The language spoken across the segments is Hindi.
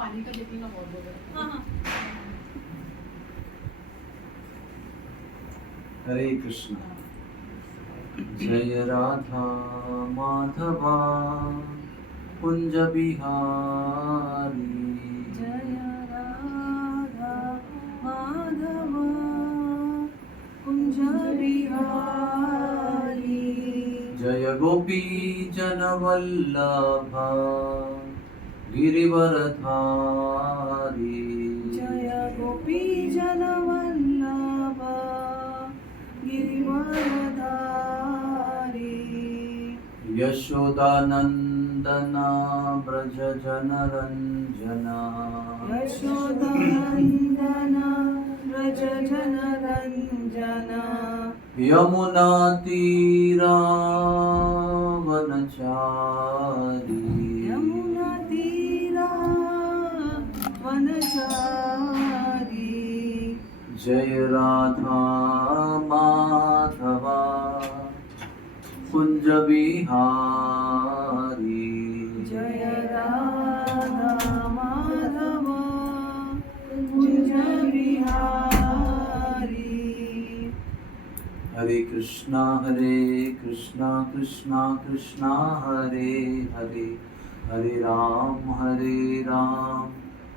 पानी का देती ना बहुत बोल। हाँ। हरे कृष्ण। जय राधा माधवा कुंज बिहारी। जय राधा माधवा कुंज बिहारी। जय गोपी जन वल्लभा गिरिवरधारी। जय गोपी जन वल्लभा गिरिवरधारी। यशोदानंदना ब्रज जनरंजना। यशोदानंदना व्रज जनरंजना। यमुना तीरावनचारी। यमुना तीरा वनचारी। जय राधा माधवा कुंज बिहारी। जय राधा माधवा कुंज बिहारी। हरे कृष्णा कृष्णा कृष्णा हरे हरे, हरे राम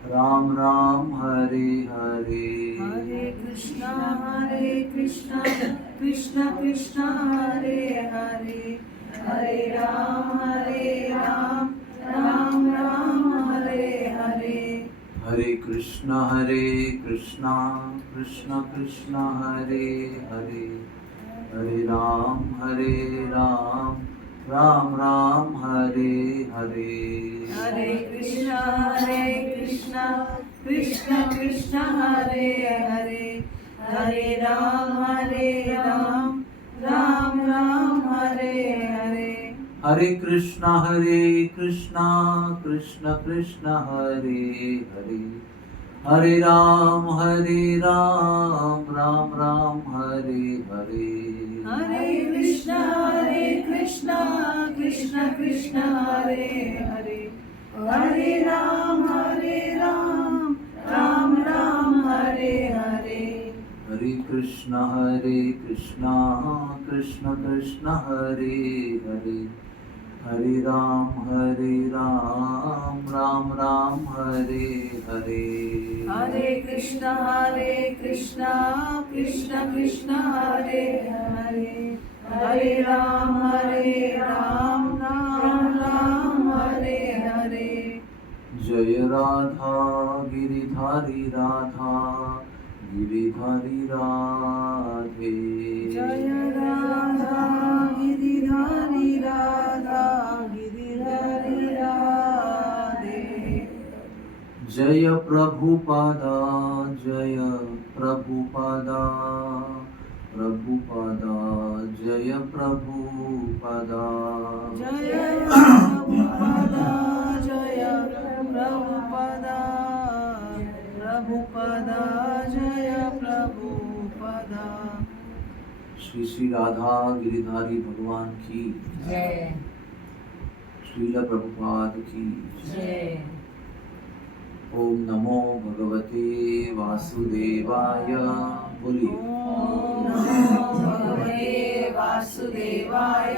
राम राम हरे हरे। हरे कृष्णा कृष्णा कृष्णा हरे हरे, हरे राम राम राम हरे हरे। हरे कृष्णा कृष्णा कृष्णा हरे हरे, हरे राम राम राम हरे हरे। हरे कृष्णा कृष्णा कृष्णा हरे हरे, हरे राम राम राम हरे हरे। हरे कृष्णा कृष्णा कृष्णा हरे हरे, हरे राम राम राम हरे हरे। हरे कृष्णा कृष्णा हरे हरे, हरे राम राम राम हरे हरे। हरे कृष्णा कृष्णा हरे हरे, हरे राम राम राम हरे हरे। हरे कृष्णा कृष्णा हरे हरे, हरे राम राम राम हरे हरे। जय राधा गिरिधारी राधे। जय राधा गिरिधारी राधे। जय प्रभुपादा जय प्रभुपादा, प्रभुपादा जय प्रभुपादा। जय प्रभुपादा जय प्रभुपादा, प्रभुपादा जय प्रभुपादा। श्री श्री राधा गिरिधारी भगवान की जय। श्रील प्रभुपाद की जय। ओम नमो भगवते वासुदेवाय। बोलिए ओम नमो भगवते वासुदेवाय।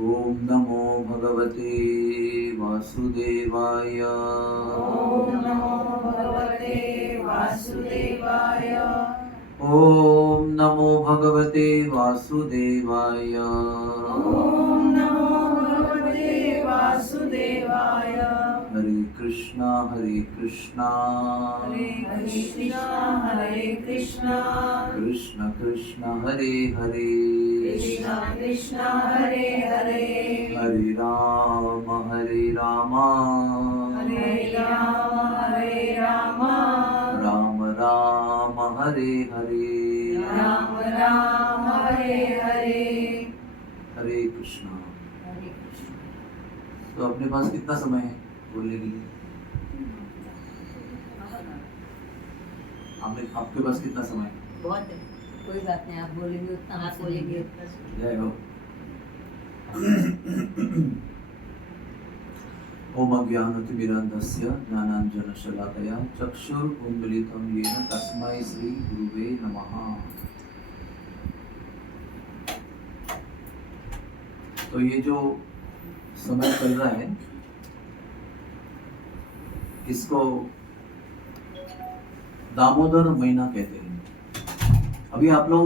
ओम नमो भगवते वासुदेवाय। ओम नमो भगवते वासुदेवाय। ओम नमो भगवते वासुदेवाय। ओम नमो भगवते वासुदेवाय। हरे कृष्णा कृष्णा हरे कृष्णा कृष्ण कृष्ण हरे हरे, कृष्णा कृष्णा हरे हरे। हरे राम हरे राम राम राम हरे हरे। राम राम हरे हरे। हरे कृष्णा। हरे कृष्ण। तो अपने पास कितना समय है बोलने के लिए? आपके पास कितना समय है? बहुत है, कोई बात नहीं, आप बोलेंगे उतना हम बोलेंगे उतना। जय हो। ओम अज्ञानतिमिरान्धस्य ज्ञानाञ्जनशलाकया चक्षुरुन्मीलितं येन तस्मै श्री गुरुवे नमः। तो ये जो समय चल रहा है इसको दामोदर महीना कहते हैं। अभी आप लोग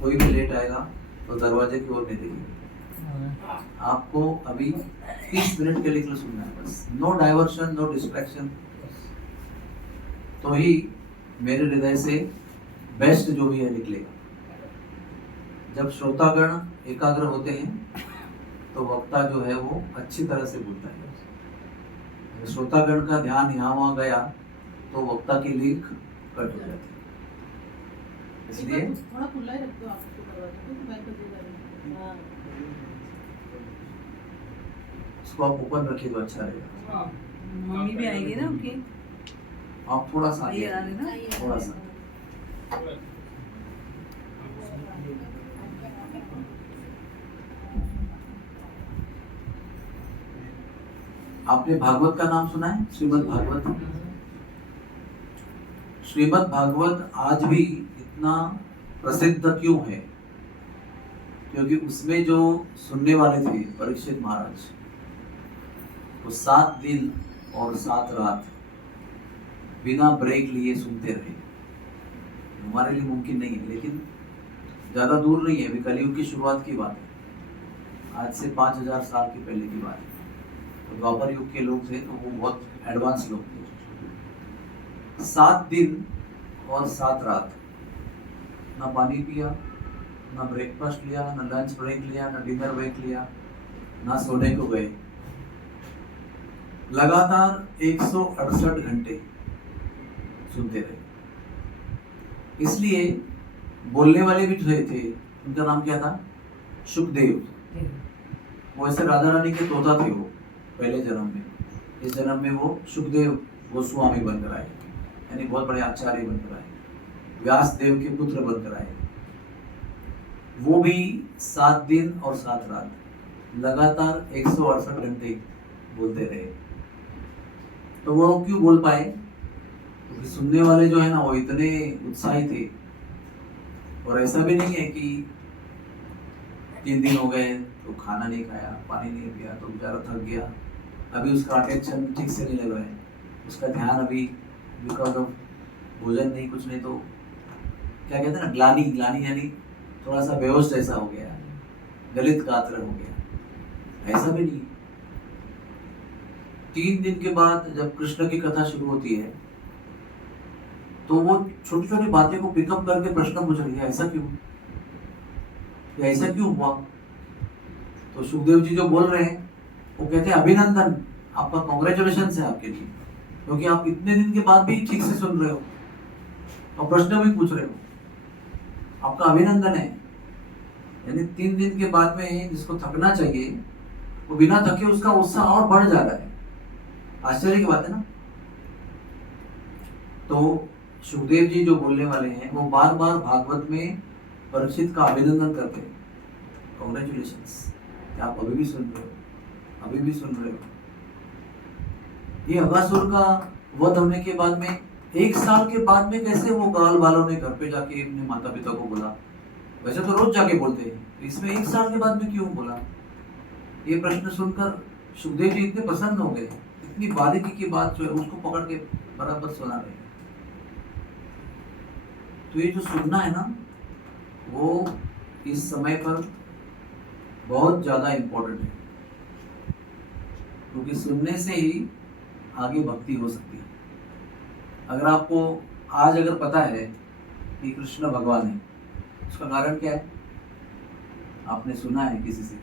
कोई भी लेट आएगा तो दरवाजे की ओर नहीं देखिए। आपको अभी 30 मिनट के लिए सुनना है बस, नो डाइवर्शन, नो डिस्ट्रैक्शन। तो ही मेरे हृदय से बेस्ट जो भी है निकलेगा। जब श्रोतागण एकाग्र होते हैं तो वक्ता जो है वो अच्छी तरह से बोलता है। श्रोतागण का ध्यान यहाँ वहाँ गया तो वक्ता की लीक कट हो जाती है। इसलिए थोड़ा खुला ही रख दो आप दरवाजा को, मैं तो दे रही हूं। इसको आप ओपन रखिए तो अच्छा रहेगा। मम्मी भी आएगी ना उनकी, आप थोड़ा सा ये आगे, आ रही ना, थोड़ा सा। आपने भागवत का नाम सुना है? श्रीमद् भागवत। श्रीमद् भागवत आज भी इतना प्रसिद्ध क्यों है? क्योंकि उसमें जो सुनने वाले थे परीक्षित महाराज, वो 7 दिन और 7 रात बिना ब्रेक लिए सुनते रहे। हमारे लिए मुमकिन नहीं है, लेकिन ज्यादा दूर नहीं है, अभी कलयुग की शुरुआत की बात है। आज से 5000 साल की पहले की बात है। तो द्वापर युग के लोग थे तो वो बहुत एडवांस लोग थे। 7 दिन और 7 रात ना पानी पिया, ना ब्रेकफास्ट लिया, ना लंच ब्रेक लिया, ना डिनर ब्रेक लिया, ना सोने को गए। लगातार 168 घंटे सुनते रहे। इसलिए बोलने वाले भी थे, उनका नाम क्या था? शुकदेव। वो ऐसे राधा रानी के तोता थे वो पहले जन्म में। इस जन्म में वो शुकदेव गोस्वामी बनकर आए, यानी बहुत बड़े आचार्य बनकर आए, व्यास देव के पुत्र बनकर आए। वो भी 7 दिन और 7 रात लगातार 168 घंटे बोलते रहे। तो वो क्यों बोल पाए? क्योंकि सुनने वाले जो है ना वो इतने उत्साही थे। और ऐसा भी नहीं है कि 3 दिन हो गए तो खाना नहीं खाया, पानी नहीं पिया तो बेचारा थक गया, अभी उसका अटेंशन ठीक से नहीं लग रहा है, उसका ध्यान अभी बिकॉज ऑफ भोजन नहीं, कुछ नहीं, तो क्या कहते हैं ना, ग्लानी यानी थोड़ा सा बेहोश जैसा हो गया, गलित कातर हो गया। ऐसा भी नहीं। 3 दिन के बाद जब कृष्ण की कथा शुरू होती है तो वो छोटी छोटी बातें को पिकअप करके प्रश्न पूछ रही है, ऐसा क्यों, ऐसा क्यों हुआ? तो सुखदेव जी जो बोल रहे हैं वो कहते हैं अभिनंदन, आपका कॉन्ग्रेचुलेशन है आपके लिए, क्योंकि आप इतने दिन के बाद भी ठीक से सुन रहे हो और प्रश्न भी पूछ रहे हो, आपका अभिनंदन है। यानी 3 दिन के बाद में जिसको थकना चाहिए वो बिना थके उसका उत्साह और बढ़ जा रहा है। आश्चर्य की बात है ना। तो सुखदेव जी जो बोलने वाले हैं वो बार बार भागवत में परीक्षित का अभिनंदन करते हैं, कॉन्ग्रेचुलेशंस, आप अभी भी सुन रहे हो, अभी भी सुन रहे हो। ये अगासुर का वध होने के बाद में 1 साल के बाद में कैसे वो गाल वालों ने घर पे जाके अपने माता पिता को बोला? वैसे तो रोज जाके बोलते हैं, इसमें 1 साल के बाद में क्यों बोला? ये प्रश्न सुनकर सुखदेव जी इतने प्रसन्न हो गए, इतनी बारीकी की बात जो है उसको पकड़ के बराबर सुना रहे। तो ये जो सुनना है ना वो इस समय पर बहुत ज्यादा इम्पोर्टेंट है, क्योंकि सुनने से ही आगे भक्ति हो सकती है। अगर आपको आज अगर पता है कि कृष्ण भगवान है, उसका कारण क्या है? आपने सुना है किसी से,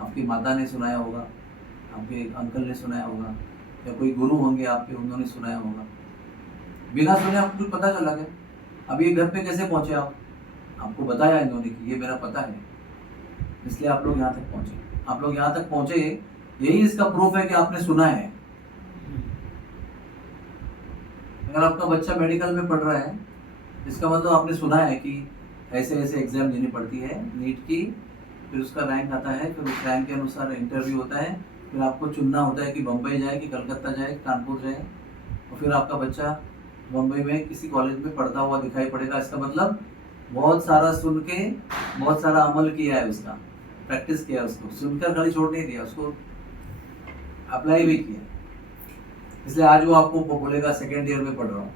आपकी माता ने सुनाया होगा, आपके अंकल ने सुनाया होगा, या कोई गुरु होंगे आपके, उन्होंने सुनाया होगा। बिना सुने आपको कुछ पता चला गया। अब ये घर पे कैसे पहुंचे आप? आपको बताया इन्होंने कि ये मेरा पता है, इसलिए आप लोग यहाँ तक पहुंचे। आप लोग यहाँ तक पहुंचे, यही इसका प्रूफ है कि आपने सुना है। अगर आपका बच्चा मेडिकल में पढ़ रहा है, इसका मतलब आपने सुना है कि ऐसे ऐसे एग्जाम देनी पड़ती है नीट की, फिर उसका रैंक आता है, फिर उस रैंक के अनुसार इंटरव्यू होता है, फिर आपको चुनना होता है कि बम्बई जाए कि कलकत्ता जाए, कानपुर जाए, और फिर आपका बच्चा बम्बई में किसी कॉलेज में पढ़ता हुआ दिखाई पड़ेगा। इसका मतलब बहुत सारा सुन के बहुत सारा अमल किया है, उसका प्रैक्टिस किया है, उसको सुनकर खाली छोड़ नहीं दिया, उसको अप्लाई भी किया। इसलिए आज वो आपको बोलेगा सेकेंड ईयर में पढ़ रहा हूँ,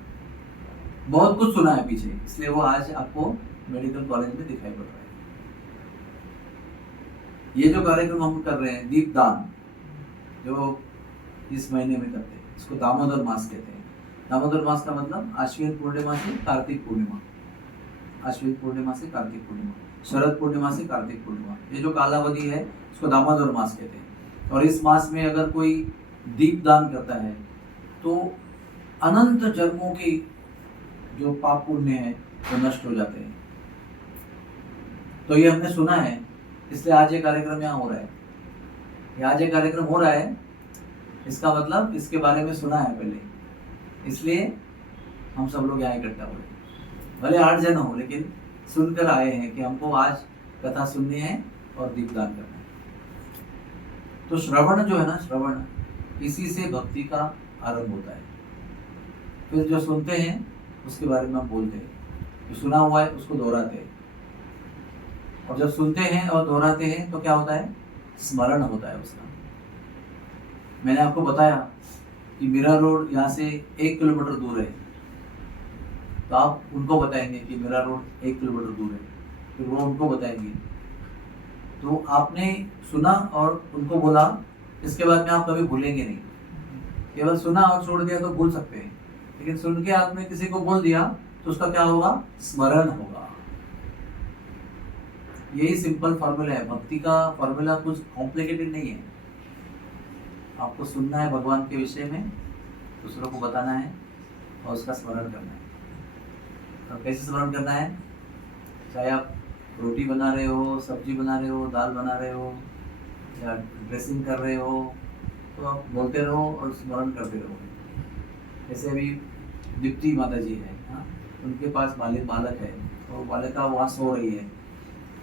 बहुत कुछ सुना है पीछे, इसलिए वो आज आपको मेडिकल कॉलेज में दिखाई पड़ रहा है। ये जो कार्यक्रम हम कर रहे हैं दीपदान, जो इस महीने में करते हैं, इसको दामोदर मास कहते हैं। दामोदर मास का मतलब आश्विन पूर्णिमा से कार्तिक पूर्णिमा, आश्विन पूर्णिमा से कार्तिक पूर्णिमा, शरद पूर्णिमा से कार्तिक पूर्णिमा, ये जो कालावधि है इसको दामोदर मास कहते हैं। और इस मास में अगर कोई दीपदान करता है तो अनंत जन्मों के जो पाप पुण्य है वो नष्ट हो जाते हैं। तो ये हमने सुना है, इसलिए आज ये कार्यक्रम यहाँ हो रहा है। ये आज ये कार्यक्रम हो रहा है, इसका मतलब इसके बारे में सुना है पहले, इसलिए हम सब लोग यहाँ इकट्ठा हुए। भले 8 जन हो, लेकिन सुनकर आए हैं कि हमको आज कथा सुननी है और दीपदान करना है। तो श्रवण जो है ना, श्रवण, इसी से भक्ति का आरंभ होता है। फिर जो सुनते हैं उसके बारे में हम बोलते हैं, जो सुना हुआ है उसको दोहराते हैं, और जब सुनते हैं और दोहराते हैं तो क्या होता है, स्मरण होता है उसका। मैंने आपको बताया कि मीरा रोड यहाँ से 1 किलोमीटर दूर है, तो आप उनको बताएंगे कि मीरा रोड 1 किलोमीटर दूर है, फिर वो उनको बताएंगे। तो आपने सुना और उनको बोला, इसके बाद में आप कभी भूलेंगे नहीं। केवल सुना और छोड़ दिया तो भूल सकते हैं, लेकिन सुन के आपने किसी को बोल दिया तो उसका क्या होगा, स्मरण होगा। यही सिंपल फॉर्मूला है भक्ति का। फॉर्मूला कुछ कॉम्प्लिकेटेड नहीं है। आपको सुनना है भगवान के विषय में, दूसरों को बताना है और उसका स्मरण करना है। तो कैसे स्मरण करना है, चाहे आप रोटी बना रहे हो, सब्जी बना रहे हो, दाल बना रहे हो, या ड्रेसिंग कर रहे हो, तो आप बोलते रहो और स्मरण करते रहो। जैसे अभी दीप्ति माता जी है, हाँ, उनके पास बालक है और बालिका वहाँ सो रही है,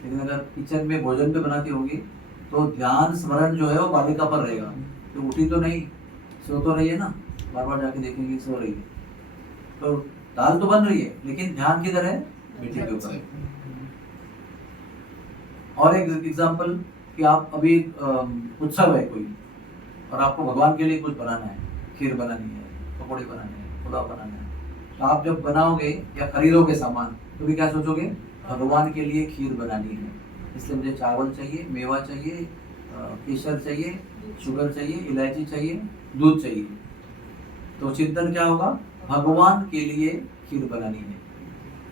लेकिन अगर किचन में भोजन पे बनाती होगी तो ध्यान स्मरण जो है वो बालिका पर रहेगा। तो उठी तो नहीं, सो तो रही है ना, बार बार जाके देखेंगे सो रही है, तो दाल तो बन रही है लेकिन ध्यान किधर है, बेटी के ऊपर। और एक एग्जांपल कि आप अभी उत्सव है कोई और आपको भगवान के लिए कुछ बनाना है, खीर बनानी है, पकौड़े बनाने हैं, पुलाव बनाना है, तो आप जब बनाओगे या खरीदोगे सामान तो भी क्या सोचोगे, भगवान के लिए खीर बनानी है, इसलिए मुझे चावल चाहिए, मेवा चाहिए, केसर चाहिए, शुगर चाहिए, इलायची चाहिए, दूध चाहिए। तो चिंतन क्या होगा, भगवान के लिए खीर बनानी है।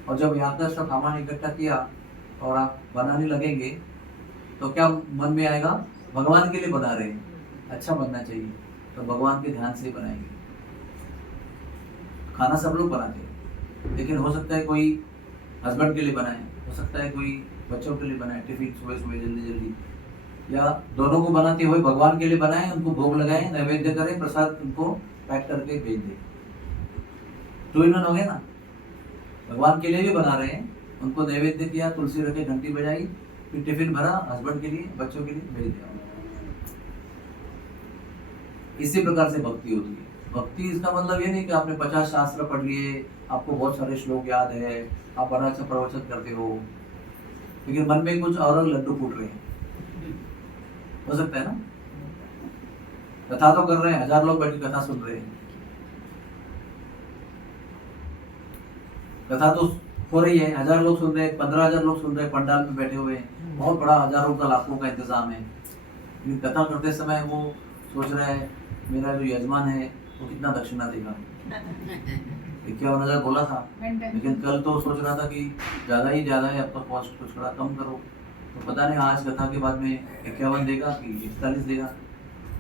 और जब यहाँ का सब सामान इकट्ठा किया और आप बनाने लगेंगे तो क्या मन में आएगा, भगवान के लिए बना रहे हैं, अच्छा बनना चाहिए, तो भगवान के ध्यान से बनाएंगे। खाना सब लोग बनाते हैं, लेकिन हो सकता है कोई हस्बैंड के लिए बनाए, हो सकता है कोई बच्चों के लिए बनाए, टिफिन सुबह सुबह जल्दी जल्दी, या दोनों को बनाते हुए भगवान के लिए बनाए, उनको भोग लगाए, नैवेद्य करें, प्रसाद उनको पैक करके भेज दें। 2 in 1 हो गया ना। भगवान के लिए भी बना रहे हैं, उनको नैवेद्य किया, तुलसी रखे, घंटी बजाई, फिर टिफिन भरा, हस्बैंड के लिए, बच्चों के लिए भेज दिया। इसी प्रकार से भक्ति होती है। भक्ति इसका मतलब ये नहीं कि आपने 50 शास्त्र पढ़ लिए, आपको बहुत सारे श्लोक याद है, आप बड़ा अच्छा प्रवचन करते हो, लेकिन मन में कुछ और लड्डू फूट रहे हैं, हो सकता है ना। कथा तो कर रहे हैं, 1000 लोग बैठ के कथा सुन रहे हैं, कथा तो हो रही है, 1000 लोग सुन रहे हैं, 15,000 लोग सुन रहे हैं, पंडाल में बैठे हुए हैं, बहुत बड़ा हजारों का लाखों का इंतजाम है। लेकिन कथा करते समय वो सोच रहा है मेरा जो यजमान है वो कितना दक्षिणा देगा। 51,000 बोला था, लेकिन कल तो सोच रहा था कि ज़्यादा ही ज़्यादा है, आपका कॉस्ट कुछ थोड़ा कम करो, तो पता नहीं आज कथा के बाद में 51 देगा कि 41 देगा,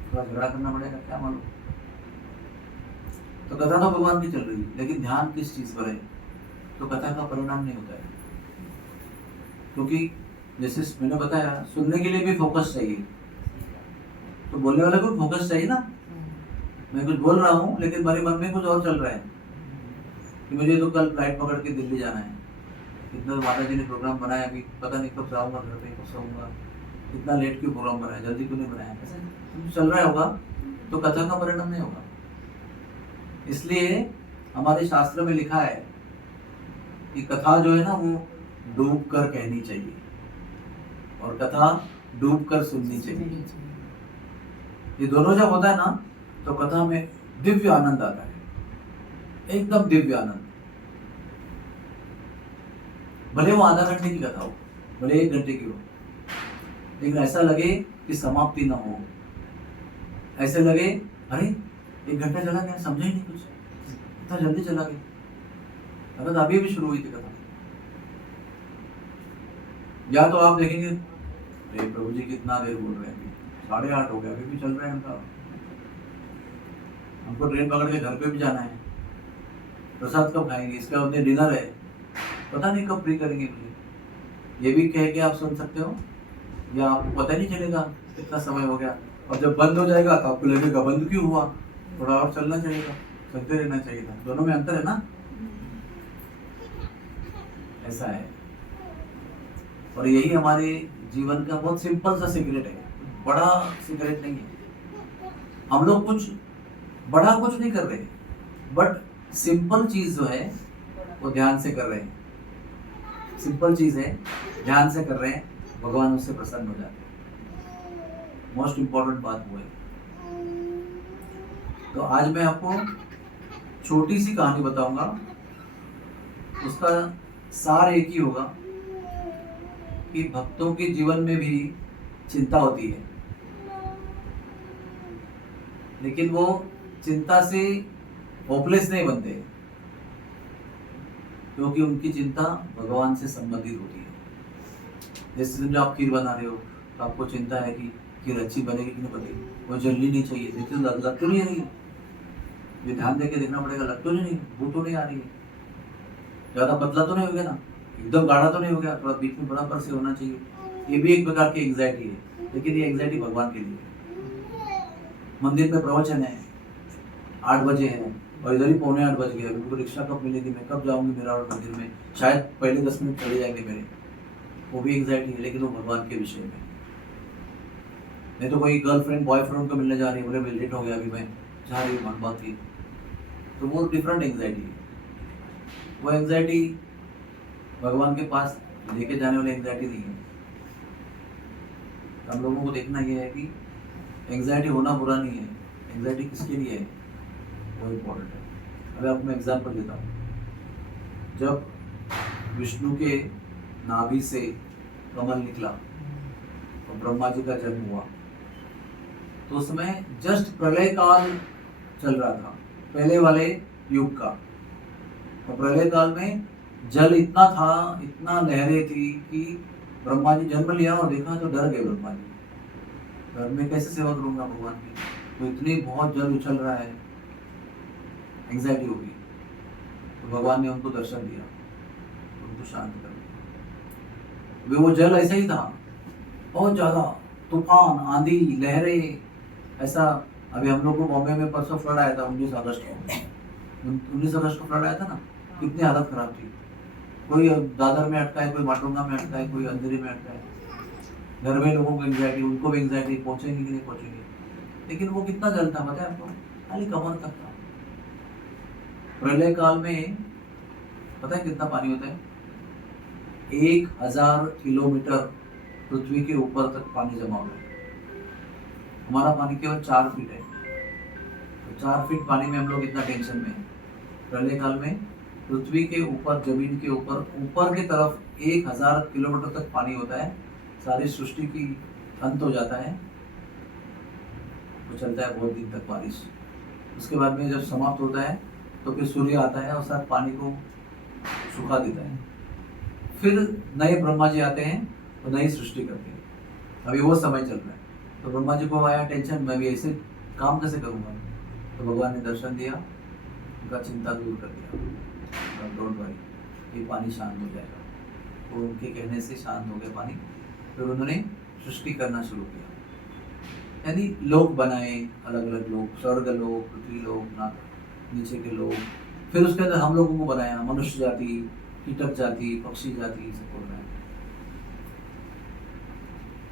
थोड़ा झगड़ा करना पड़ेगा, क्या मालूम। तो कथा तो भगवान की चल रही है, लेकिन ध्यान किस चीज़ पर है, तो कथा का परिणाम नहीं होता है। क्योंकि जैसे मैंने बताया, सुनने के लिए भी फोकस चाहिए, तो बोलने वाले को फोकस चाहिए ना। मैं कुछ बोल रहा हूँ लेकिन मेरे मन में कुछ और चल रहा है कि मुझे तो कल फ्लाइट पकड़ के दिल्ली जाना है, इतना माता जी ने प्रोग्राम बनाया, अभी पता नहीं कब जाऊँगा घर पे, कब सोऊंगा, इतना लेट क्यों प्रोग्राम बनाया, जल्दी क्यों नहीं बनाया, ऐसे चल रहा होगा तो कथा का परिणाम नहीं होगा। इसलिए हमारे शास्त्र में लिखा है कि कथा जो है ना वो डूब कर कहनी चाहिए और कथा डूब कर सुननी चाहिए। ये दोनों जब होता है ना तो कथा में दिव्य आनंद आता है, एकदम दिव्य आनंद। भले वो आधा घंटे की कथा हो, भले 1 घंटे की हो, लेकिन ऐसा लगे कि समाप्ति ना हो, ऐसे लगे अरे 1 घंटा चला गया, समझा ही नहीं कुछ, इतना जल्दी चला गया, अगर अभी भी शुरू हुई थी कथा। या तो आप देखेंगे अरे प्रभु जी कितना देर बोल रहे हैं, 8:30 हो गया, अभी भी चल रहे हैं उनका, हमको ट्रेन पकड़ के घर पे भी जाना है, प्रसाद कब खाएंगे, इसका उन्हें डिनर है, पता नहीं कब फ्री करेंगे मुझे। ये भी कह के आप सुन सकते हो, या आपको पता नहीं चलेगा कितना समय हो गया, और जब बंद हो जाएगा तो आपको लगेगा बंद क्यों हुआ, थोड़ा और चलना चाहिएगा, चलते रहना चाहिए था। दोनों में अंतर है ना, ऐसा है। और यही हमारे जीवन का बहुत सिंपल सा सीक्रेट है, बड़ा सीक्रेट नहीं है। हम लोग कुछ बड़ा कुछ नहीं कर रहे, बट सिंपल चीज जो है वो ध्यान से कर रहे हैं, सिंपल चीज है ध्यान से कर रहे हैं, भगवान उससे प्रसन्न हो जाते हैं। मोस्ट इंपॉर्टेंट बात वो है। तो आज मैं आपको छोटी सी कहानी बताऊंगा, उसका सार एक ही होगा कि भक्तों के जीवन में भी चिंता होती है, लेकिन वो चिंता से होपलेस नहीं बनते, क्योंकि उनकी चिंता भगवान से संबंधित होती है। जैसे जब आप खीर बना रहे हो तो आपको चिंता है कि खीर अच्छी बनेगी कि नहीं बनेगी, वो जलनी नहीं चाहिए, देखते लग तो नहीं रही है, ये ध्यान देके देखना पड़ेगा, लग तो नहीं, भू तो नहीं आ रही है, ज्यादा पतला तो नहीं हो गया ना, एकदम गाढ़ा तो नहीं हो गया, थोड़ा बीच में बराबर से होना चाहिए। ये भी एक प्रकार की एंग्जाइटी है, लेकिन ये एंग्जाइटी भगवान के लिए है। मंदिर में प्रवचन है, 8 बजे है और इधर ही 7:45 बज गए, मुझको रिक्शा कब मिलेगी, मैं कब जाऊंगी मेरा और मंदिर में, शायद पहले 10 मिनट चले जाएंगे मेरे, वो भी एंग्जाइटी है, लेकिन वो भगवान के विषय में। नहीं तो कोई गर्लफ्रेंड बॉयफ्रेंड को मिलने जा रही है, बोले मैं लेट हो गया, अभी मैं जा रही हूँ बात थी, तो वो डिफरेंट एंग्जाइटी है। वो एंग्जाइटी भगवान के पास लेके जाने वाली एंग्जाइटी नहीं है। हम लोगों को देखना यह है कि एंग्जाइटी होना बुरा नहीं है, एंग्जाइटी किसके लिए है वो इम्पोर्टेंट है। अभी आपको मैं एग्जाम्पल देता हूँ। जब विष्णु के नाभि से कमल निकला और ब्रह्मा जी का जन्म हुआ, तो उसमें जस्ट प्रलय काल चल रहा था, पहले वाले युग का। और प्रलय काल में जल इतना था, इतना लहरें थी कि ब्रह्मा जी जन्म लिया और देखा तो डर गए ब्रह्मा जी, घर में कैसे सेवा करूंगा भगवान की, तो इतनी बहुत जल उछल रहा है, एंग्जाइटी हो गई। तो भगवान ने उनको दर्शन दिया, उनको शांत कर दिया। वो जल ऐसा ही था, बहुत ज्यादा तूफान, आंधी, लहरें, ऐसा। अभी हम लोग को बॉम्बे में परसों फ्लड आया था, 19 अगस्त को 19 अगस्त को फ्लड आया था ना, कितनी हालत खराब थी। कोई दादर में अटका है, कोई माटुंगा में अटका है, कोई अंधेरी में अटका है। घर में लोगों को एंग्जाइटी, उनको भी एंग्जाइटी, पहुंचेंगे कि नहीं पहुंचेंगे। लेकिन वो कितना जल था पता है आपको, खाली कमर तक था। प्रलय काल में पता है कितना पानी होता है, 1000 किलोमीटर पृथ्वी के ऊपर तक पानी जमा हुआ है। हमारा पानी केवल 4 फीट है, तो 4 फीट पानी में हम लोग इतना टेंशन में। प्रलय काल में पृथ्वी के ऊपर, जमीन के ऊपर, ऊपर की तरफ 1000 किलोमीटर तक पानी होता है। सारी सृष्टि की अंत हो जाता है, वो चलता है बहुत दिन तक बारिश। उसके बाद में जब समाप्त होता है तो फिर सूर्य आता है और साथ पानी को सुखा देता है। फिर नए ब्रह्मा जी आते हैं और नई सृष्टि करते हैं। अभी वो समय चल रहा है, तो ब्रह्मा जी को आया टेंशन, मैं भी ऐसे काम कैसे करूँगा। तो भगवान ने दर्शन दिया, उनका चिंता दूर कर दिया, डोंट वरी, ये पानी शांत हो जाएगा। तो उनके कहने से शांत हो गया पानी। फिर उन्होंने सृष्टि करना शुरू किया, यानी लोक बनाए, अलग अलग लोक, स्वर्ग लोक, पृथ्वी लोक, नीचे के लोग। फिर उसके अंदर हम लोगों को बनाया, मनुष्य जाति, कीटक जाति, पक्षी जाति, सबको बनाया।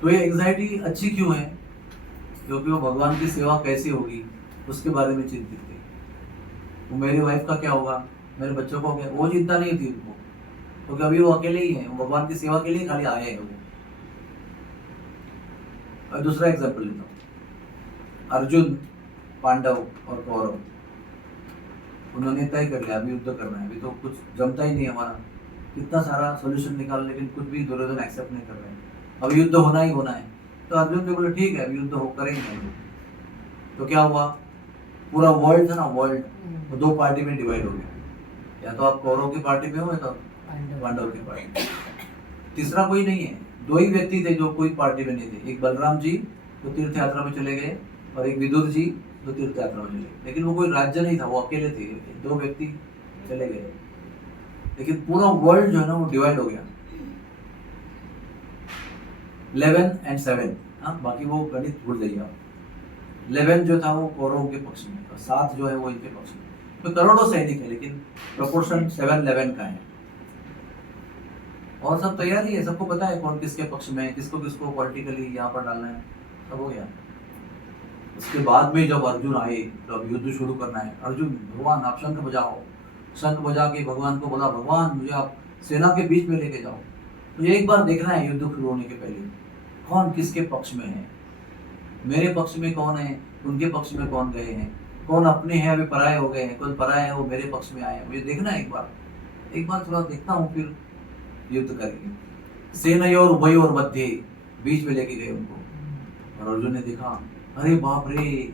तो ये एंग्जाइटी अच्छी क्यों है? क्योंकि वो भगवान की सेवा कैसी होगी उसके बारे में चिंतित थे। वो मेरी वाइफ का क्या होगा, मेरे बच्चों को क्या, वो चिंता नहीं थी उनको, क्योंकि अभी वो अकेले ही हैं, वो भगवान की सेवा के लिए खाली आए हैं वो। और दूसरा एग्जाम्पल लेता हूँ, अर्जुन, पांडव और कौरव, उन्होंने तय कर लिया अभी युद्ध करना है, अभी तो कुछ जमता ही नहीं हमारा, कितना सारा सोल्यूशन निकाल, लेकिन कुछ भी दुर्योधन एक्सेप्ट नहीं कर रहे हैं, अभी युद्ध होना ही होना है। तो अर्जुन भी बोले ठीक है अभी युद्ध हो करेंगे हम लोग। तो क्या हुआ, पूरा वर्ल्ड था ना, वर्ल्ड वो दो पार्टी में डिवाइड हो गया, या तो आप कौरव की पार्टी में हो या तो पांडव की पार्टी में। तीसरा कोई नहीं है, दो ही व्यक्ति थे जो कोई पार्टी में नहीं थे, एक बलराम जी जो तीर्थ यात्रा में चले गए और एक विदुर जी जो तीर्थ यात्रा में चले गए, लेकिन वो कोई राज्य नहीं था, वो अकेले थे, दो व्यक्ति चले गए, लेकिन पूरा वर्ल्ड जो है ना वो डिवाइड हो गया। 11 and 7, हाँ बाकी वो गणित भूल जाइए आप। 11 जो था वो कौरवों के पक्ष में और 7 जो है वो इनके पक्ष में। तो करोड़ों सैनिक है, लेकिन प्रोपोर्शन 7-11 का है। और सब तैयारी है, सबको पता है कौन किसके पक्ष में है, किसको किसको पॉलिटिकली यहाँ पर डालना है, सब हो गया। उसके बाद में जब अर्जुन आए, जब युद्ध शुरू करना है, अर्जुन भगवान आप शंख बजाओ, शंख बजा के भगवान को बोला, भगवान मुझे आप सेना के बीच में लेके जाओ, मुझे एक बार देखना है युद्ध शुरू होने के पहले कौन किसके पक्ष में है, मेरे पक्ष में कौन है, उनके पक्ष में कौन गए हैं, कौन अपने हैं अभी पराये हो गए हैं, कौन पराये है वो मेरे पक्ष में आए हैं, मुझे देखना है एक बार थोड़ा देखता हूँ, फिर युद्ध करेंगे। सेनयोर उभयोर मध्य, बीच में लेके गए उनको, और अर्जुन ने देखा, अरे बाप रे,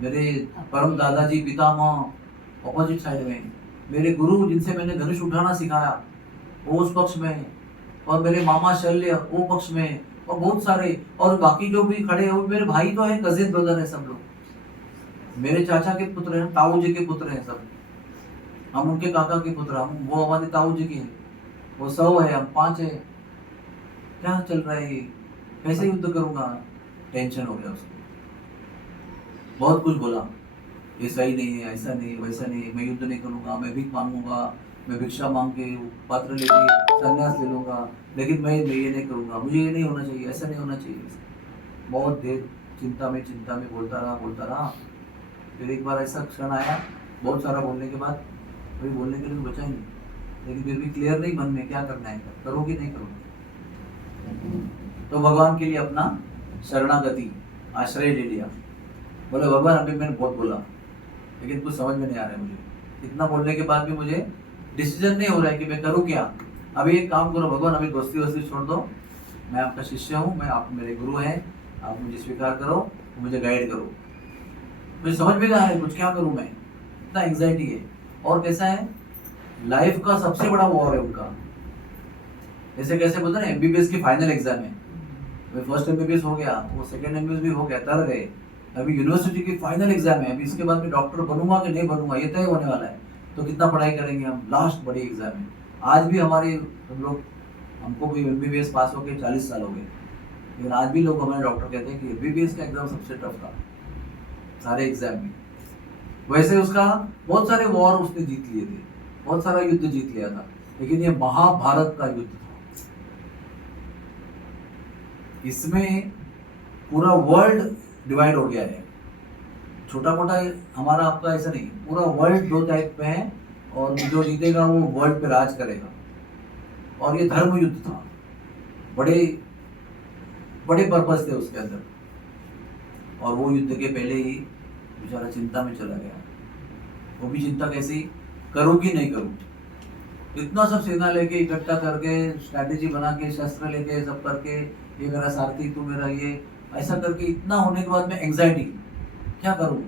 मेरे परम दादाजी पितामह ऑपोजिट साइड में, मेरे गुरु जिनसे मैंने धनुष उठाना सिखाया वो उस पक्ष में, और मेरे मामा शल्य वो पक्ष में, और बहुत सारे, और बाकी जो भी खड़े हैं वो मेरे भाई तो है, कजिन ब्रदर है सब लोग, मेरे चाचा के पुत्र हैं, ताऊ जी के पुत्र हैं सब, हम उनके काका के पुत्र, हम वो हमारे ताऊ जी के हैं, वो 100 है, हम 5 है, क्या चल रहा है, कैसे युद्ध करूंगा, टेंशन हो गया उसको, बहुत कुछ बोला, ये सही नहीं है, ऐसा नहीं है, वैसा नहीं है, मैं युद्ध नहीं करूंगा, मैं भीख मांगूंगा, मैं भिक्षा मांग के पात्र लेके संन्यास ले लूंगा, लेकिन मैं ये नहीं करूंगा, मुझे ये नहीं होना चाहिए, ऐसा नहीं होना चाहिए। बहुत देर चिंता में बोलता रहा। फिर एक बार ऐसा क्षण आया, बहुत सारा बोलने के बाद कोई बोलने के लिए बचा ही नहीं, लेकिन फिर भी क्लियर नहीं मन में क्या करना है, करो कि नहीं करो। तो भगवान के लिए अपना शरणागति आश्रय ले लिया, बोले भगवान अभी मैंने बहुत बोला, लेकिन कुछ समझ में नहीं आ रहा है मुझे, इतना बोलने के बाद भी मुझे डिसीजन नहीं हो रहा है कि मैं करूँ क्या। अभी एक काम करो भगवान, अभी दोस्ती वोस्ती छोड़ दो, मैं आपका शिष्य हूँ, मैं आप मेरे गुरु हैं, आप मुझे स्वीकार करो, मुझे गाइड करो, मुझे समझ में नहीं आ रहा है कुछ, क्या करूँ मैं, इतना एंग्जाइटी है। और कैसा है, लाइफ का सबसे बड़ा वॉर है उनका, जैसे कैसे बोलते हैं एमबीबीएस की फाइनल एग्जाम है, फर्स्ट एमबीबीएस हो गया, वो सेकंड एमबीबीएस भी हो गया, तर गए, अभी यूनिवर्सिटी की फाइनल एग्जाम है, अभी इसके बाद में डॉक्टर बनूंगा कि नहीं बनूंगा ये तय होने वाला है, तो कितना पढ़ाई करेंगे हम, लास्ट बड़ी एग्जाम है। आज भी हमारे हम लोग, हमको भी एमबीबीएस पास हो गए 40 साल हो गए, लेकिन आज भी लोग हमारे डॉक्टर कहते हैं कि एमबीबीएस का एग्जाम सबसे टफ था सारे एग्जाम में। वैसे उसका बहुत सारे वॉर उसने जीत लिए थे, बहुत सारा युद्ध जीत लिया था, लेकिन ये महाभारत का युद्ध था, इसमें पूरा वर्ल्ड डिवाइड हो गया है, छोटा मोटा हमारा आपका ऐसा नहीं, पूरा वर्ल्ड 2 टाइप में है, और जो जीतेगा वो वर्ल्ड पे राज करेगा। और ये धर्म युद्ध था, बड़े बड़े पर्पस थे उसके अंदर, और वो युद्ध के पहले ही बेचारा चिंता में चला गया। वो भी चिंता कैसी, करूं कि नहीं करूं, इतना सब सेना लेके इकट्ठा करके स्ट्रैटेजी बना के शस्त्र लेके सब करके, ये मेरा सारथी तू मेरा ये, ऐसा करके इतना होने के बाद में एंग्जाइटी, क्या करूं।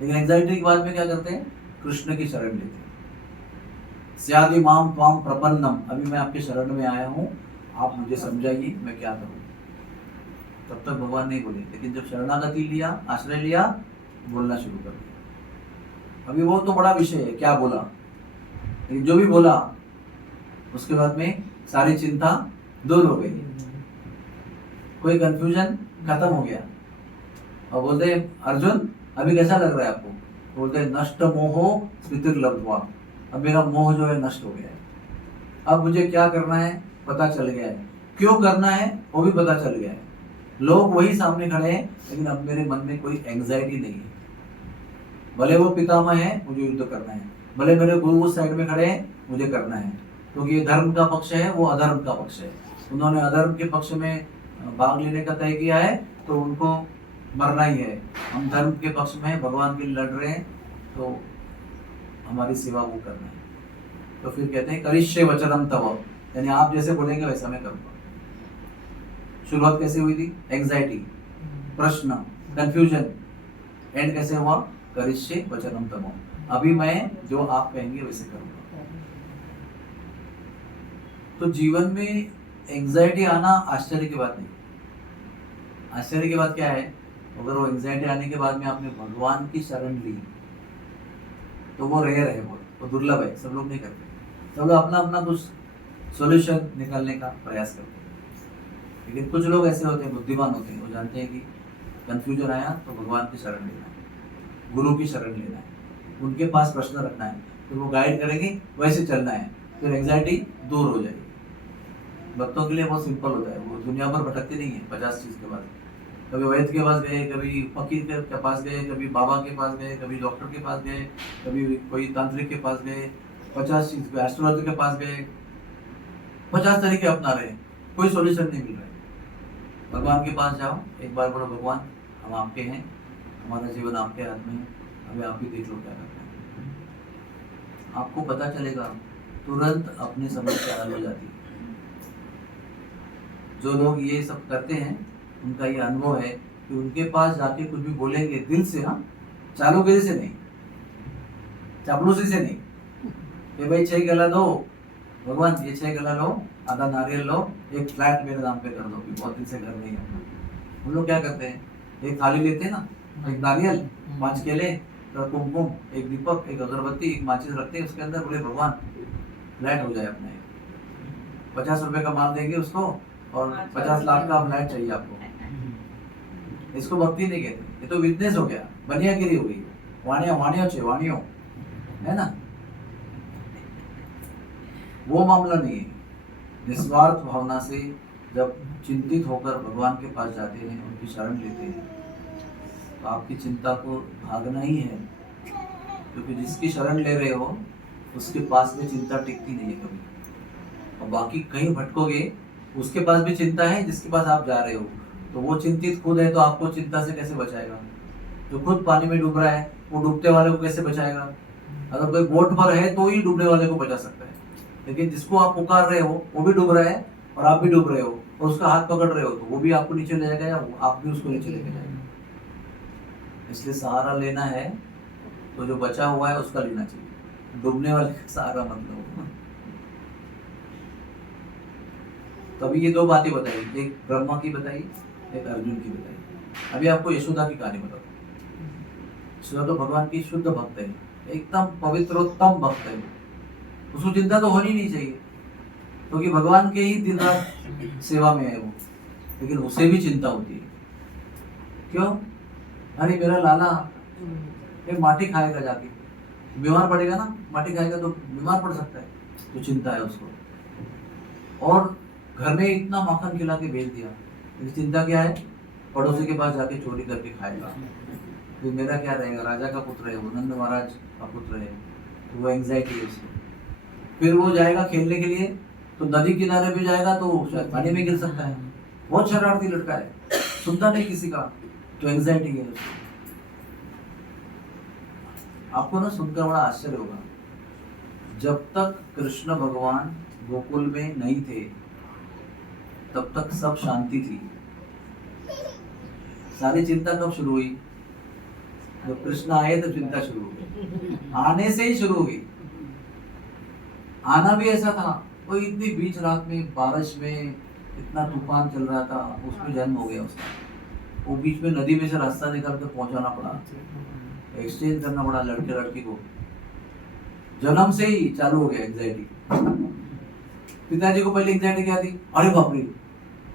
लेकिन एंग्जाइटी के बाद में क्या करते हैं, कृष्ण की शरण लेते हैं। स्यादि माम त्वाम प्रपन्नम, अभी मैं आपके शरण में आया हूं, आप मुझे समझाइए मैं क्या करूं। तब तक भगवान नहीं बोले, लेकिन जब शरणागति लिया, आश्रय लिया, बोलना शुरू कर दिया। अभी वो तो बड़ा विषय है क्या बोला, लेकिन जो भी बोला उसके बाद में सारी चिंता दूर हो गई, कोई कंफ्यूजन खत्म हो गया। और बोलते अर्जुन अभी कैसा लग रहा है आपको, बोलते नष्ट मोहो स्मृतिर्लब्ध्वा, अब मेरा मोह जो है नष्ट हो गया है, अब मुझे क्या करना है पता चल गया है, क्यों करना है वो भी पता चल गया है, लोग वही सामने खड़े हैं, लेकिन अब मेरे मन में कोई एंग्जाइटी नहीं है। भले वो पितामह है, मुझे युद्ध करना है, भले मेरे गुरु उस साइड में खड़े हैं, मुझे करना है, क्योंकि ये धर्म का पक्ष है, वो अधर्म का पक्ष है। उन्होंने अधर्म के पक्ष में भाग लेने का तय किया है, तो उनको मरना ही है। हम धर्म के पक्ष में हैं, भगवान के लिए लड़ रहे हैं, तो हमारी सेवा वो करना है। तो फिर कहते हैं करिष्ये वचनम तव, यानी आप जैसे बोलेंगे वैसा मैं करूँगा। शुरुआत कैसे हुई थी? एंग्जाइटी, प्रश्न, कंफ्यूजन, एंड कैसे हुआ? करिष्ये वचनम तव, अभी मैं जो आप कहेंगे वैसे करूँगा। तो जीवन में एंग्जाइटी आना आश्चर्य की बात नहीं। आश्चर्य की बात क्या है? अगर वो एंग्जाइटी आने के बाद में आपने भगवान की शरण ली, तो वो रेयर है, वो दुर्लभ है, सब लोग नहीं करते। सब लोग अपना अपना कुछ सॉल्यूशन निकालने का प्रयास करते हैं, लेकिन कुछ लोग ऐसे होते हैं, बुद्धिमान होते हैं, वो जानते हैं कि कंफ्यूजन आया तो भगवान की शरण लेना है, गुरु की शरण लेना है, उनके पास प्रश्न रखना है, तो वो गाइड करेंगे, वैसे चलना है, फिर एंग्जाइटी दूर हो जाएगी। भक्तों के लिए बहुत सिंपल होता है, वो दुनिया भर भटकते नहीं है 50 चीज़ के बाद। कभी वैद्य के पास गए, कभी फकीर के पास गए, कभी बाबा के पास गए, कभी डॉक्टर के पास गए, कभी कोई तांत्रिक के पास गए, 50 चीज़ पे एस्ट्रोलॉजर के पास गए, 50 तरीके अपना रहे, कोई सॉल्यूशन नहीं मिल रहा है। भगवान के पास जाओ, एक बार बोलो भगवान हम आपके हैं, हमारा जीवन आपके हाथ में है, अभी आप भी देख लो क्या करते हैं। आपको पता चलेगा, तुरंत अपनी समस्या हल हो जाती है। जो लोग ये सब करते हैं उनका ये अनुभव है कि उनके पास जाके कुछ भी बोलेंगे दिल से, हाँ, चालूगिरी से नहीं, चापलूसी से नहीं, कि भाई 6 गला दो भगवान, ये 6 गला लो, आधा नारियल लो, एक फ्लैट मेरे नाम पे कर दो, कि बहुत दिन से घर नहीं है। हम लोग क्या करते हैं, एक थाली लेते हैं ना, एक नारियल, 5 केले, तो कुमकुम, एक दीपक, एक अगरबत्ती, एक माचिस रखते हैं, उसके अंदर बोले भगवान फ्लैट हो जाए अपना। 50 रुपए का माल देंगे उसको, और 50 लाख का फ्लैट चाहिए आपको। इसको भक्ति नहीं कहते, ये तो बिजनेस हो गया, बनियागिरी हो गई, वाणियों है ना। वो मामला नहीं है। निस्वार्थ भावना से जब चिंतित होकर भगवान के पास जाते हैं, उनकी शरण लेते हैं, तो आपकी चिंता को भागना ही है, क्योंकि जिसकी शरण ले रहे हो उसके पास में चिंता टिकती नहीं है कभी। और बाकी कहीं भटकोगे, उसके पास भी चिंता है जिसके पास आप जा रहे हो, तो वो चिंतित खुद है, तो आपको चिंता से कैसे बचाएगा? जो खुद पानी में डूब रहा है, वो डूबते वाले को कैसे बचाएगा? अगर कोई बोट पर है तो ही डूबने वाले को बचा सकता है, लेकिन जिसको आप पुकार रहे हो वो भी डूब रहा है और आप भी डूब रहे हो, और उसका हाथ पकड़ रहे हो, तो वो भी आपको नीचे ले जाएगा या आप भी उसको नीचे लेके जाएगा। इसलिए सहारा लेना है तो जो बचा हुआ है उसका लेना चाहिए, डूबने वाले का सहारा मत लो। तो अभी ये 2 बातें बताई, एक ब्रह्मा की बताई, एक अर्जुन की बताई। अभी आपको यशोदा की कहानी बताओ। यशोदा तो भगवान की शुद्ध भक्त है, एकदम पवित्रोत्तम भक्त है, उसको चिंता तो होनी नहीं चाहिए, क्योंकि भगवान के ही दिन रात सेवा में है वो, लेकिन उसे भी चिंता होती है। क्यों? अरे मेरा लाला एक माटी खाएगा, जाके बीमार पड़ेगा ना, माटी खाएगा तो बीमार पड़ सकता है, तो चिंता है उसको। और घर में इतना माखन खिला के भेज दिया, तो चिंता क्या है? पड़ोसी के पास जाके चोरी करके खाएगा, तो मेरा क्या रहेगा? राजा का पुत्र है वो, नंद महाराज का पुत्र है, तो वो एंग्जाइटी है उसको। फिर वो जाएगा खेलने के लिए, तो नदी किनारे भी जाएगा तो शायद पानी में गिर सकता है, बहुत शरारती लड़का है, सुनता नहीं किसी का, तो एंग्जाइटी है उसको। आपको ना सुनकर बड़ा आश्चर्य होगा, जब तक कृष्ण भगवान गोकुल में नहीं थे तब तक सब शांति थी। सारी चिंता कब शुरू हुई? जब कृष्ण आए तो चिंता शुरू हो गई, आने से ही शुरू हो गई। आना भी ऐसा था, कोई इतनी बीच रात में बारिश में इतना तूफान चल रहा था, उसमें जन्म हो गया उसका। वो बीच में नदी में से रास्ता निकाल कर पहुंचाना पड़ा, एक्सचेंज करना पड़ा लड़के लड़की को। जन्म से ही चालू हो गया एंग्जाइटी। पिताजी को पहले एंग्जाइटी क्या थी? अरे बाप रे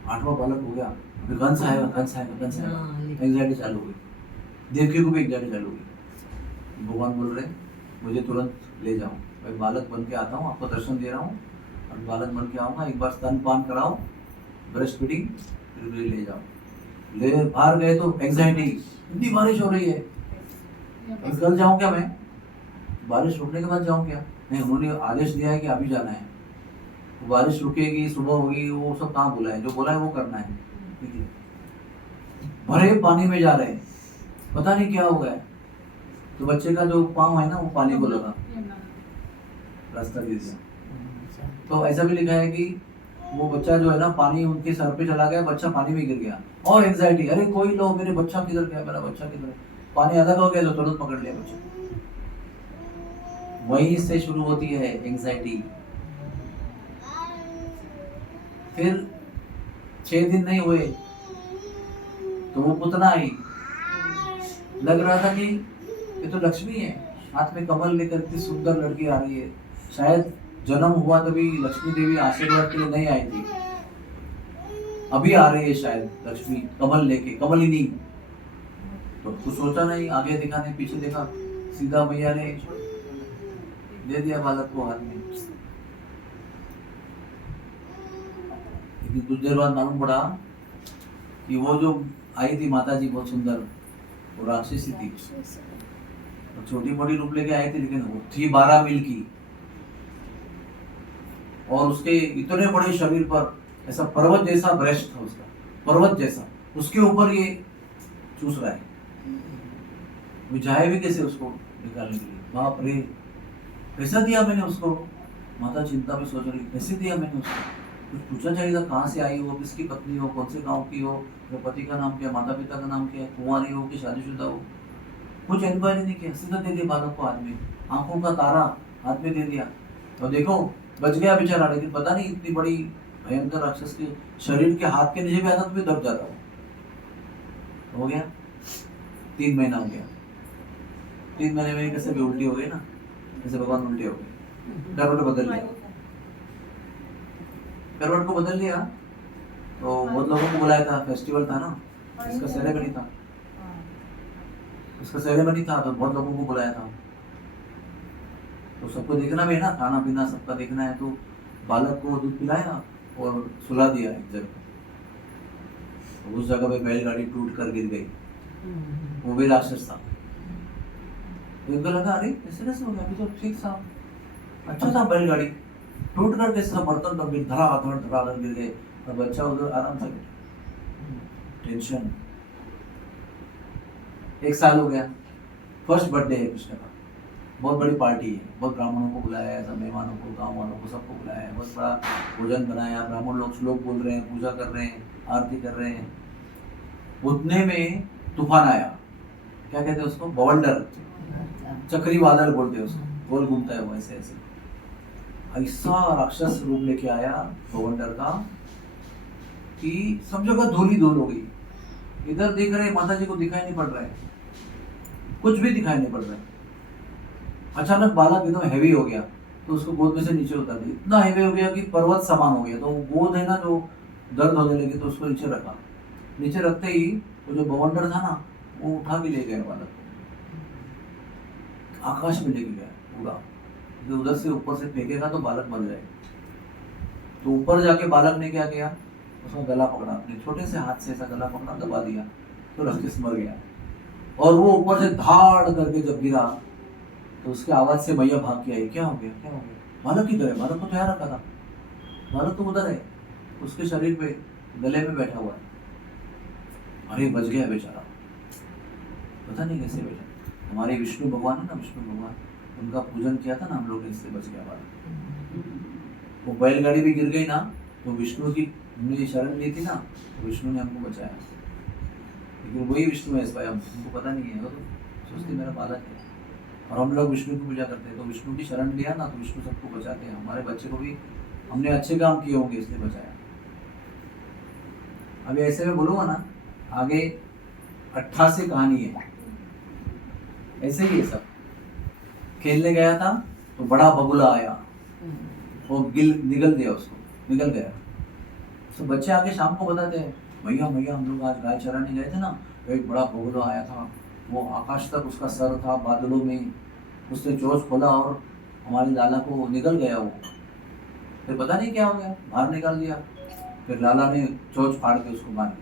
8वां बालक हो गया, अभी कंस आएगा, एंग्जाइटी चालू हो गई। देवकी को भी एंग्जाइटी चालू हो गई। भगवान बोल रहे मुझे तुरंत ले जाओ, मैं बालक बन के आता हूँ, आपको दर्शन दे रहा हूँ, और बालक बन के आऊँगा, एक बार स्तनपान कराओ, ब्रेस्ट फीडिंग, फिर मुझे ले जाओ। ले बाहर गए तो एंजाइटी, इतनी बारिश हो रही है, कल जाऊं क्या मैं, बारिश रुकने के बाद जाऊं क्या, नहीं उन्होंने आदेश दिया है कि अभी जाना है, तो बारिश रुकेगी सुबह होगी वो सब कहाँ बोला है, जो बोला है वो करना है, ठीक है। भरे पानी में जा रहे हैं, पता नहीं क्या हो गया, तो बच्चे का जो पाँव है ना वो पानी को लगा, रास्ता गिर गया। तो ऐसा भी लिखा है कि वो बच्चा जो है ना पानी उनके सर पे चला गया, बच्चा पानी में गिर गया, और एंजाइटी, अरे कोई लो मेरे बच्चा किधर गया, मेरा बच्चा किधर है, पानी अलग हो गया तो तुरंत पकड़ लिया बच्चा। वहीं से शुरू होती है एंजाइटी। फिर 6 दिन नहीं हुए तो वो पुतना आई, लग रहा था कि ये तो लक्ष्मी है, हाथ में कमल लेकर इतनी सुंदर लड़की आ रही है, शायद जन्म हुआ तभी लक्ष्मी देवी आशीर्वाद के लिए नहीं आई थी, अभी आ रही है शायद लक्ष्मी कमल लेके, कमलिनी। तो कुछ सोचा नहीं, आगे देखा नहीं पीछे देखा, सीधा मैया ने दे दिया बालक को हाथ में। लेकिन कुछ देर बाद मालूम पड़ा कि वो जो आई थी माता जी बहुत सुंदर, वो राक्षसी थी, तो छोटी मोटी रूप लेके आई थी, लेकिन वो थी 12 मील की, और उसके इतने बड़े शरीर पर ऐसा पर्वत जैसा ब्रेस्ट था उसका, पर्वत जैसा, उसके ऊपर ये चूस रहा है, वो जाए भी कैसे उसको निकालने के लिए, बाप रे कैसा दिया मैंने उसको, माता चिंता में सोच रही कैसे दिया मैंने उसको, कुछ पूछना चाहिए था, कहाँ से आई हो, किसकी पत्नी हो, कौन से गांव की हो, पति का नाम क्या, माता पिता का नाम क्या, कुंवारी हो कि शादीशुदा हो, कुछ इंक्वायरी नहीं किया, सीधा दे दिया बालक को हाथ में, आंखों का तारा हाथ में दे दिया, और देखो बच गया बेचारा। लेकिन पता नहीं इतनी बड़ी भयंकर राक्षस के शरीर के हाथ के नीचे भी आता तो भी दब जाता हो गया। 3 महीना हो गया, 3 महीने में कैसे भी उल्टी हो गई ना, जैसे भगवान उल्टे हो गए, करवट बदल लिया, करवट को बदल लिया। तो बहुत लोगों को बुलाया था, फेस्टिवल था ना, इसका सेरेमनी था, उसका सेरेमनी था, तो बहुत लोगों को बुलाया था, तो सबको देखना भी है ना, खाना पीना सबका देखना है, तो बालक को दूध पिलाया और सुला दिया एक जगह, तो उस जगह पे बैलगाड़ी टूट कर गिर गई, वो भी राक्षस था। तो इनको लगा अरे ऐसे कैसे हो गया, अभी तो ठीक था, अच्छा था, बैलगाड़ी टूट कर कैसे, बर्तन तो गिर धड़ाधड़ गिर गए, और बच्चा उधर आराम से बैठा, टेंशन। 1 साल हो गया, फर्स्ट बर्थडे है कृष्ण का, बहुत बड़ी पार्टी है, बहुत ब्राह्मणों को बुलाया है, सब मेहमानों को, गाँव वालों को, सबको बुलाया है, बहुत बड़ा भोजन बनाया, ब्राह्मण लोग श्लोक बोल रहे हैं, पूजा कर रहे हैं, आरती कर रहे हैं। उतने में तूफान आया, क्या कहते हैं उसको, बवंडर, चक्री बादल बोलते हैं उसको, गोल घूमता है वो ऐसे ऐसे, ऐसा राक्षस रूप लेके आया बवंडर का कि सब जगह धूल हो गई। इधर देख रहे माता जी को दिखाई नहीं पड़ रहा है, कुछ भी दिखाई नहीं पड़ रहा है। अचानक बालक एकदम हैवी हो गया, तो उसको गोद में से नीचे उतार दिया, इतना हैवी हो गया कि पर्वत समान हो गया, तो गोद है ना जो दर्द होने लगी, तो उसको नीचे रखा, नीचे रखते ही वो जो बवंडर था ना वो उठा के ले गया बालक, आकाश में लेके गया पूरा, जो उधर से ऊपर से फेंकेगा तो बालक मर जाएगा। तो ऊपर जाके बालक ने क्या किया, उसका गला पकड़ा, अपने छोटे से हाथ से ऐसा गला पकड़ा, दबा दिया, तो राक्षस मर गया। और वो ऊपर से धाड़ करके जब गिरा तो उसके आवाज से मैया भाग के आई, क्या हो गया, क्या हो गया, बालक किधर है, बालक को तो यहाँ रखा था, बालक तो उधर है, उसके शरीर पे गले में बैठा हुआ है। अरे बच गया बेचारा, पता नहीं कैसे बेटा। हमारे विष्णु भगवान है ना, विष्णु भगवान, उनका पूजन किया था ना हम लोग ने, इससे बच गया बालक। वो बैलगाड़ी भी गिर गई ना, तो विष्णु की हमने शरण ली थी ना, तो विष्णु ने हमको बचाया। लेकिन वही विष्णु है इस भाई, हमको पता नहीं है, वो तो सोचते मेरा बालक है, और हम लोग विष्णु की पूजा करते हैं, तो विष्णु की शरण लिया ना, तो विष्णु सबको बचाते हैं। हमारे बच्चे को भी हमने अच्छे काम किए होंगे इसलिए बचाया। अभी ऐसे में बोलूँगा ना, आगे 88 कहानी है, ऐसे ही है सब। खेलने गया था तो बड़ा बगुला आया, वो निगल दिया उसको, निगल गया। तो बच्चे आके शाम को बताते हैं, भैया भैया हम लोग आज गाय चराने गए थे ना, एक बड़ा बगुला आया था, वो आकाश तक उसका सर था बादलों में, उसने चोंच खोला और हमारी लाला को निगल गया वो। फिर पता नहीं क्या हो गया, बाहर निकाल दिया, फिर लाला ने चोंच फाड़ के उसको मार दिया।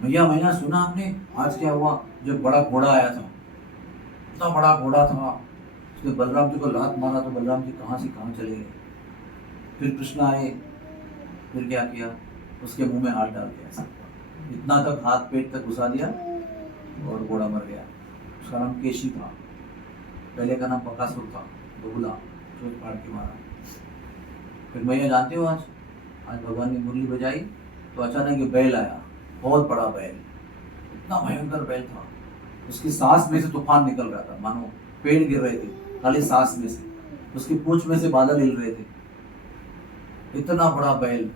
भैया भैया सुना आपने आज क्या हुआ? जो बड़ा घोड़ा आया था, इतना बड़ा घोड़ा था, उसने बलराम जी को लात मारा तो बलराम जी कहाँ से कहाँ चले गए। फिर कृष्ण आए, फिर क्या किया? उसके मुंह में हाथ डाल दिया ऐसा। इतना तक हाथ पेट तक घुसा दिया और घोड़ा मर गया। उसका नाम केशी था, पहले का नाम बकासुर था, बगुला, चोट फाड़ के मारा। फिर मैया जानते हो आज भगवान ने मुरली बजाई तो अचानक ये बैल आया, बहुत बड़ा बैल, इतना भयंकर बैल था, उसकी सांस में से तूफान निकल रहा था, मानो पेड़ गिर रहे थे खाली सांस में से, उसकी पूंछ में से बादल हिल रहे थे, इतना बड़ा बैल।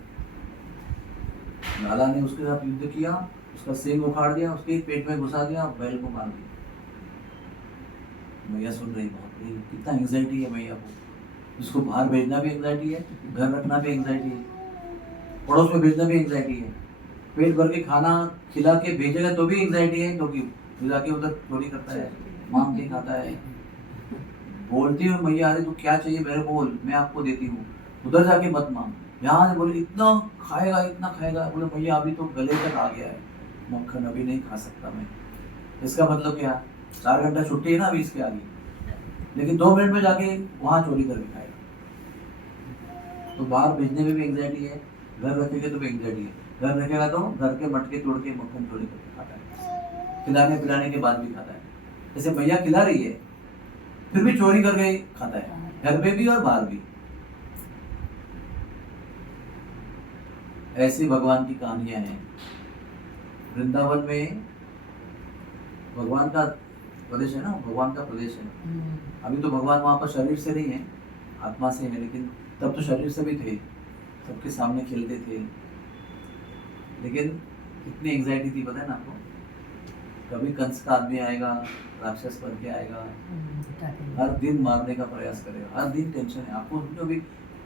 लाला ने उसके साथ युद्ध किया, उसका सींग उखाड़ दिया, उसके पेट में घुसा दिया, बैल को मार दिया। मैया सुन रही, बाप रे कितना एंग्जाइटी है मैया को। जिसको बाहर भेजना भी एंग्जाइटी है, घर रखना भी एंग्जाइटी है, पड़ोस में भेजना भी एंग्जाइटी है, पेट भर के खाना खिला के भेजेगा तो भी एंग्जाइटी है, क्योंकि जाके उधर चोरी करता है, मांग के खाता है। बोलती हूँ मैया अरे तू क्या चाहिए मेरे को बोल, मैं आपको देती हूँ, उधर जाके मत मांग। यहाँ से बोले इतना खाएगा, बोले मैया अभी तो गले तक आ गया है मक्खन, अभी नहीं खा सकता मैं। इसका मतलब क्या? 4 घंटा छुट्टी है ना अभी इसके आगे, लेकिन 2 मिनट में जाके वहाँ चोरी करके खाएगा। तो बाहर भेजने में भी एंग्जाइटी है, घर रखेंगे तो भी एंग्जाइटी है। घर रखेगा तो घर के मटके तोड़ के मक्खन चोरी करके खाता है, खिलाने पिलाने के बाद भी खाता है। जैसे भैया खिला रही है फिर भी चोरी करके खाता है, घर पे भी और बाहर भी। ऐसी भगवान की कहानियां हैं। वृंदावन में भगवान का प्रदेश है ना, भगवान का प्रदेश है। अभी तो भगवान वहाँ पर शरीर से नहीं है, आत्मा से है, लेकिन तब तो शरीर से भी थे, सबके सामने खेलते थे। लेकिन कितनी एंग्जाइटी थी पता है ना आपको? कभी कंस का आदमी आएगा, राक्षस बन के आएगा, हर दिन मारने का प्रयास करेगा, हर दिन टेंशन है आपको। समझो अभी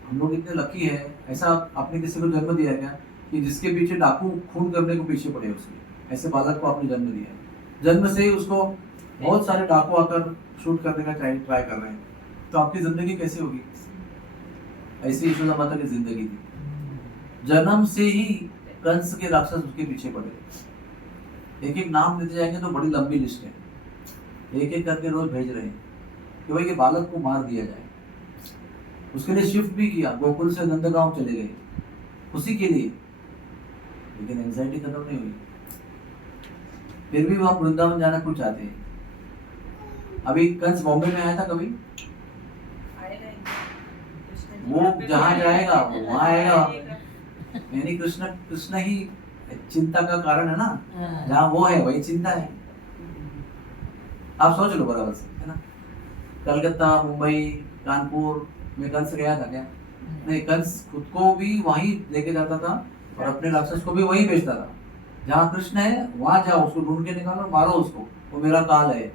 हम लोग इतने लकी है, ऐसा आपने किसी को जन्म दिया क्या कि जिसके पीछे डाकू खून करने को पीछे पड़े उसके? ऐसे बालक को आपने जन्म दिया है, जन्म से ही उसको बहुत सारे डाकू आकर शूट करने का ट्राई कर रहे हैं, तो आपकी जिंदगी कैसे होगी? ऐसी यशोदा माता की जिंदगी थी, जन्म से ही कंस के राक्षस उसके पीछे पड़े। एक एक नाम लेते जाएंगे तो बड़ी लंबी लिस्ट है, एक एक करके रोज भेज रहे हैं कि भाई ये बालक को मार दिया जाए। उसके लिए शिफ्ट भी किया, गोकुल से नंदगांव चले गए उसी के लिए, लेकिन एंजाइटी खत्म नहीं हुई। फिर भी वह वृंदावन जाना क्यों चाहते हैं? अभी कंस बॉम्बे में आया था कभी? वो जहाँ जाएगा वहाँ आएगा, यानी कृष्ण ही चिंता का कारण है ना, जहाँ वो है वही चिंता है। आप सोच लो बराबर से, है ना? कलकत्ता, मुंबई, कानपुर में कंस गया था क्या? नहीं, कंस खुद को भी वहीं लेके जाता था और अपने राक्षस को भी वहीं भेजता था। जहाँ कृष्ण है वहां जाओ, उसको ढूंढ के निकालो, मारो उसको, वो मेरा काल है।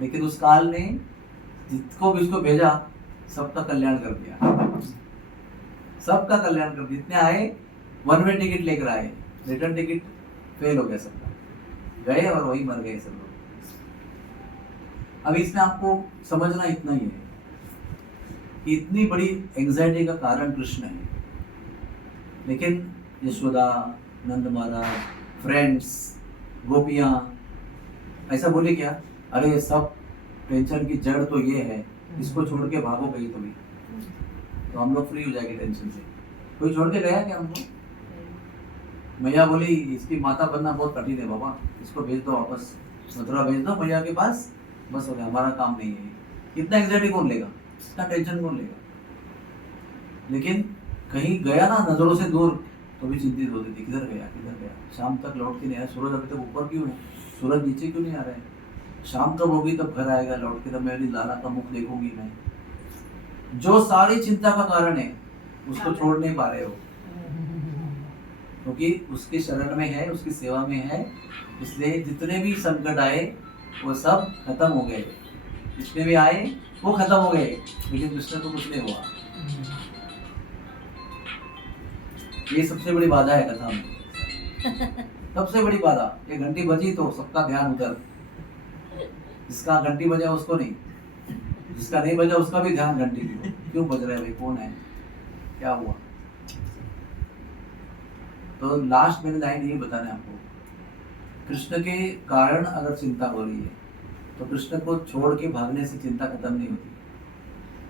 लेकिन उस काल ने जिसको भी उसको भेजा सबका कल्याण कर दिया, सबका कल्याण कर दिया। जितने आए 1 वे टिकट लेकर आए, रिटर्न टिकट फेल हो गया सबका, गए और वही मर गए सब लोग। अब इसमें आपको समझना इतना ही है कि इतनी बड़ी एंग्जाइटी का कारण कृष्ण है, लेकिन यशोदा, नंद महाराज, फ्रेंड्स, गोपियां ऐसा बोले क्या? अरे सब टेंशन की जड़ तो ये है, इसको छोड़ के भागो कहीं तो भी, तो हम लोग फ्री हो जाएंगे टेंशन से। कोई छोड़ के गया क्या हमको? मैया बोली इसकी माता बनना बहुत कठिन है बाबा, इसको भेज दो वापस, मथुरा भेज दो मैया के पास, बस हो गया, हमारा काम नहीं है। इतना एंग्जाइटी कौन लेगा, इतना टेंशन कौन लेगा? लेकिन कहीं गया ना नजरों से दूर तो भी चिंतित होती थी, किधर गया किधर गया, शाम तक लौट के नहीं आया, सूरज अभी तक ऊपर क्यों है, सूरज नीचे क्यों नहीं आ रहा है, शाम कब होगी तब घर आएगा लौट के, तब मैं लाला का मुख देखूंगी मैं। जो सारी चिंता का कारण है उसको छोड़ नहीं पा रहे हो, क्योंकि उसके शरण में है, उसकी सेवा में है, इसलिए जितने भी संकट आए वो सब खत्म हो गए, जितने भी आए वो खत्म हो गए, लेकिन कृष्ण को कुछ नहीं हुआ। ये सबसे बड़ी बाधा है कथा में, सबसे बड़ी बाधा। ये घंटी बजी तो सबका ध्यान उधर, जिसका घंटी बजा उसको नहीं, जिसका नहीं बजा उसका भी ध्यान घंटी की, क्यों बज रहा है भाई, कौन है, क्या हुआ। तो लास्ट मेरी लाइन यही बताना है आपको कृष्ण के कारण अगर चिंता हो रही है तो कृष्ण को छोड़ के भागने से चिंता खत्म नहीं होती।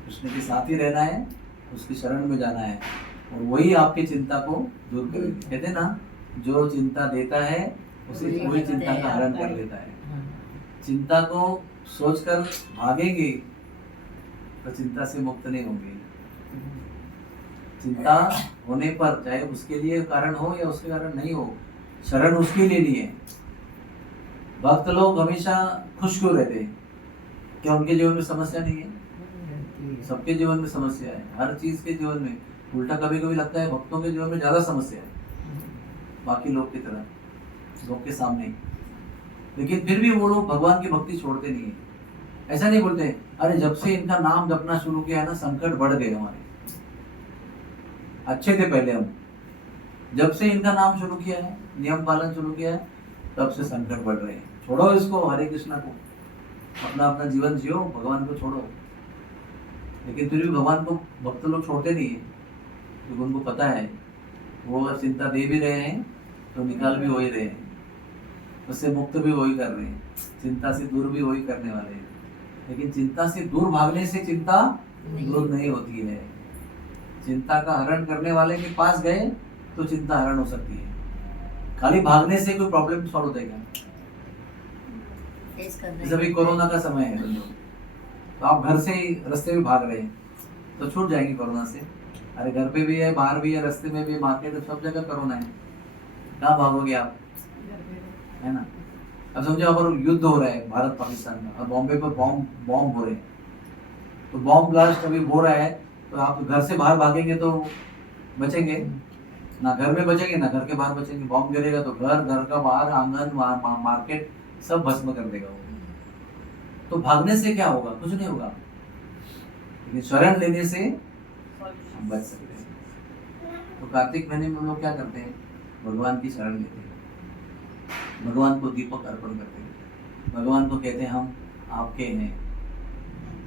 कृष्ण के साथ ही रहना है, उसकी शरण में जाना है और वही आपकी चिंता को दूर करेगी। कहते हैं ना, जो चिंता देता है उसे वही चिंता का हरण कर लेता है। चिंता को सोचकर भागेंगे तो चिंता से मुक्त नहीं होंगे। चिंता होने पर चाहे उसके लिए कारण हो या उसके कारण नहीं हो, शरण उसके लिए नहीं है। भक्त लोग हमेशा खुश क्यों रहते हैं? क्या उनके जीवन में समस्या नहीं है? सबके जीवन में समस्या है, हर चीज के जीवन में। उल्टा कभी कभी लगता है भक्तों के जीवन में ज्यादा समस्या है बाकी लोग की तरह, लोग के सामने। लेकिन फिर भी वो लोग भगवान की भक्ति छोड़ते नहीं है। ऐसा नहीं बोलते अरे जब से इनका नाम जपना शुरू किया है ना संकट बढ़ गए हमारे। अच्छे थे पहले हम, जब से इनका नाम शुरू किया है, नियम पालन शुरू किया है, तब से संकट बढ़ रहे हैं। छोड़ो इसको, हरे कृष्णा को, अपना अपना जीवन जियो, भगवान को छोड़ो। लेकिन फिर भी भगवान को भक्त लोग छोड़ते नहीं है, क्योंकि उनको पता है वो अगर चिंता दे भी रहे हैं तो निकाल भी वही रहे हैं, उससे मुक्त भी वही कर रहे हैं, चिंता से दूर भी वही करने वाले हैं। लेकिन चिंता से दूर भागने से चिंता दूर नहीं होती है। चिंता का हरण करने वाले के पास गए तो चिंता हरण हो सकती है। खाली भागने से कोई प्रॉब्लम सॉल्व हो जाएगा? जैसे अभी कोरोना का समय है तो आप घर से ही रास्ते में भाग रहे हैं तो छूट जाएंगे कोरोना से। अरे घर पे भी है, बाहर भी है, रास्ते में भी, मार्केट में, सब जगह कोरोना है, कहाँ भागोगे आप? है ना? अब समझो अगर युद्ध हो रहा है भारत पाकिस्तान का और बॉम्बे पर बॉम्ब हो रहे हैं, तो बॉम्ब ब्लास्ट अभी हो रहा है, तो आप घर से बाहर भागेंगे तो बचेंगे ना, घर में बचेंगे ना घर के बाहर बचेंगे। बॉम्ब गिरेगा तो घर का बाहर, आंगन, मार्केट सब भस्म कर देगा वो। तो भागने से क्या होगा? कुछ नहीं होगा। लेकिन शरण लेने से हम बच सकते हैं। तो कार्तिक महीने में हम लोग क्या करते हैं? भगवान की शरण लेते हैं, भगवान को दीपक अर्पण करते हैं, भगवान को कहते हैं हम आपके हैं,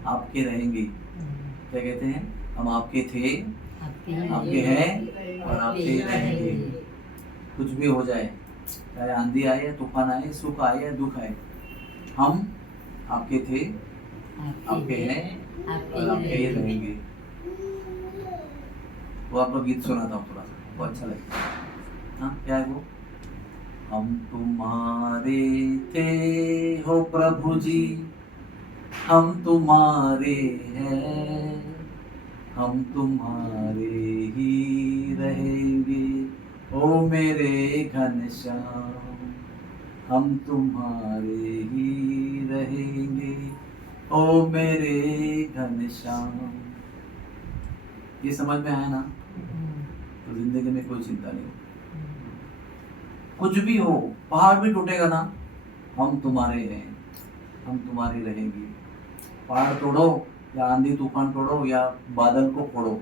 आपके रहेंगे। क्या कहते हैं? हम आपके थे, आपके हैं और आपके रहेंगे। कुछ भी हो जाए, चाहे आंधी आए, तूफान आए, सुख आए या दुख आए, हम आपके थे, आपके हैं और आपके ही रहेंगे। वो आपको गीत सुनाता हूँ थोड़ा सा, वो अच्छा लगता है। हाँ, क्या है वो? हम तुम्हारे थे हो प्रभु जी, हम तुम्हारे हैं, हम तुम्हारे ही रहेंगे, ओ मेरे घनश्याम, हम तुम्हारे ही रहेंगे, ओ मेरे घनश्याम। ये समझ में आया ना? तो जिंदगी में कोई चिंता नहीं हो, कुछ भी हो, पहाड़ भी टूटेगा ना, हम तुम्हारे हैं, हम तुम्हारे रहेंगे। पहाड़ तोड़ो या आंधी तूफान तोड़ो या बादल को फोड़ो,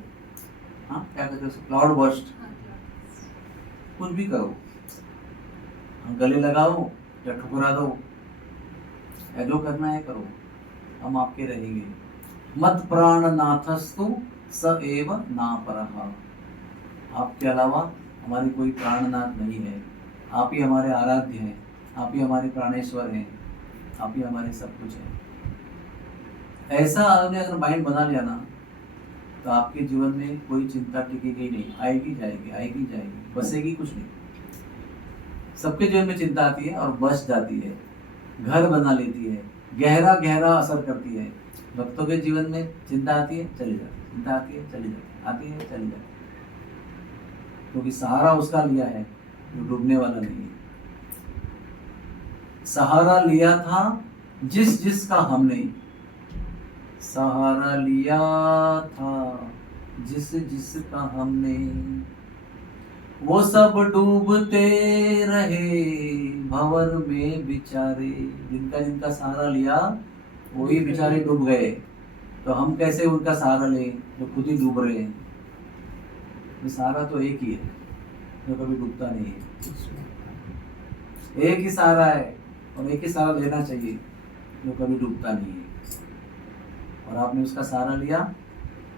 हाँ क्या कहते हैं, क्लाउड बर्स्ट, कुछ भी करो, गले लगाओ या ठुकरा दो, या जो करना है करो, हम आपके रहेंगे। मत प्राण नाथस्तु स एव नापरः, आपके अलावा हमारी कोई प्राणनाथ नहीं है, आप ही हमारे आराध्य हैं, आप ही हमारे प्राणेश्वर हैं, आप ही हमारे सब कुछ हैं। ऐसा आपने अगर माइंड बना लिया ना, तो आपके जीवन में कोई चिंता टिकेगी नहीं, आएगी जाएगी, आएगी जाएगी, बसेगी कुछ नहीं। सबके जीवन में चिंता आती है और बस जाती है, घर बना लेती है, गहरा गहरा असर करती है। भक्तों के जीवन में चिंता आती है, चली जाती है, चिंता आती है, चली जाती है, आती है, चली जाती है, क्योंकि सहारा उसका लिया है जो डूबने वाला नहीं है। सहारा लिया था जिसका हमने, सहारा लिया था जिसका हमने, वो सब डूबते रहे भंवर में बेचारे। जिनका सहारा लिया वही बेचारे डूब गए, तो हम कैसे उनका सहारा लें जो खुद ही डूब रहे हैं? तो सहारा तो एक ही है जो कभी डूबता नहीं है, एक ही सहारा है और एक ही सहारा लेना चाहिए जो कभी डूबता नहीं है। और आपने उसका सहारा लिया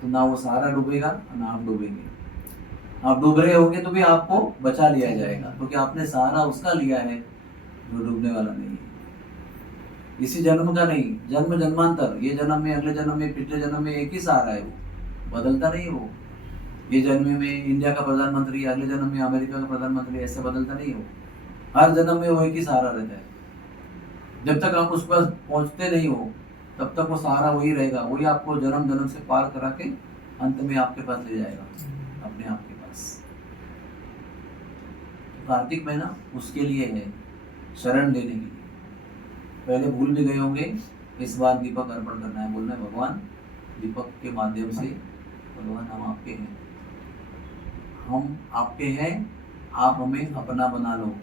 तो ना वो सहारा डूबेगा ना आप डूबेंगे। आप डूब रहे होंगे तो भी आपको बचा लिया जाएगा, क्योंकि आपने सहारा उसका लिया है जो डूबने वाला नहीं है। इसी जन्म का नहीं, जन्म जन्मांतर, ये जन्म में, अगले जन्म में, पिछले जन्म में एक ही सहारा है, वो बदलता नहीं है। वो ये जन्म में इंडिया का प्रधानमंत्री, अगले जन्म में अमेरिका का प्रधानमंत्री, ऐसे बदलता नहीं है वो। हर जन्म में वो एक ही सहारा रहता है। जब तक आप उस पर पहुंचते नहीं हो तब तक वो सहारा वही रहेगा, वही आपको जन्म जन्म से पार करा के अंत में आपके पास ले जाएगा, अपने आप के पास। कार्तिक महीना उसके लिए है, शरण लेने के लिए। पहले भूल भी गए होंगे, इस बार दीपक अर्पण करना है, बोलना है भगवान दीपक के माध्यम से, भगवान हम आपके हैं, हम आपके हैं, आप हमें अपना बना लो।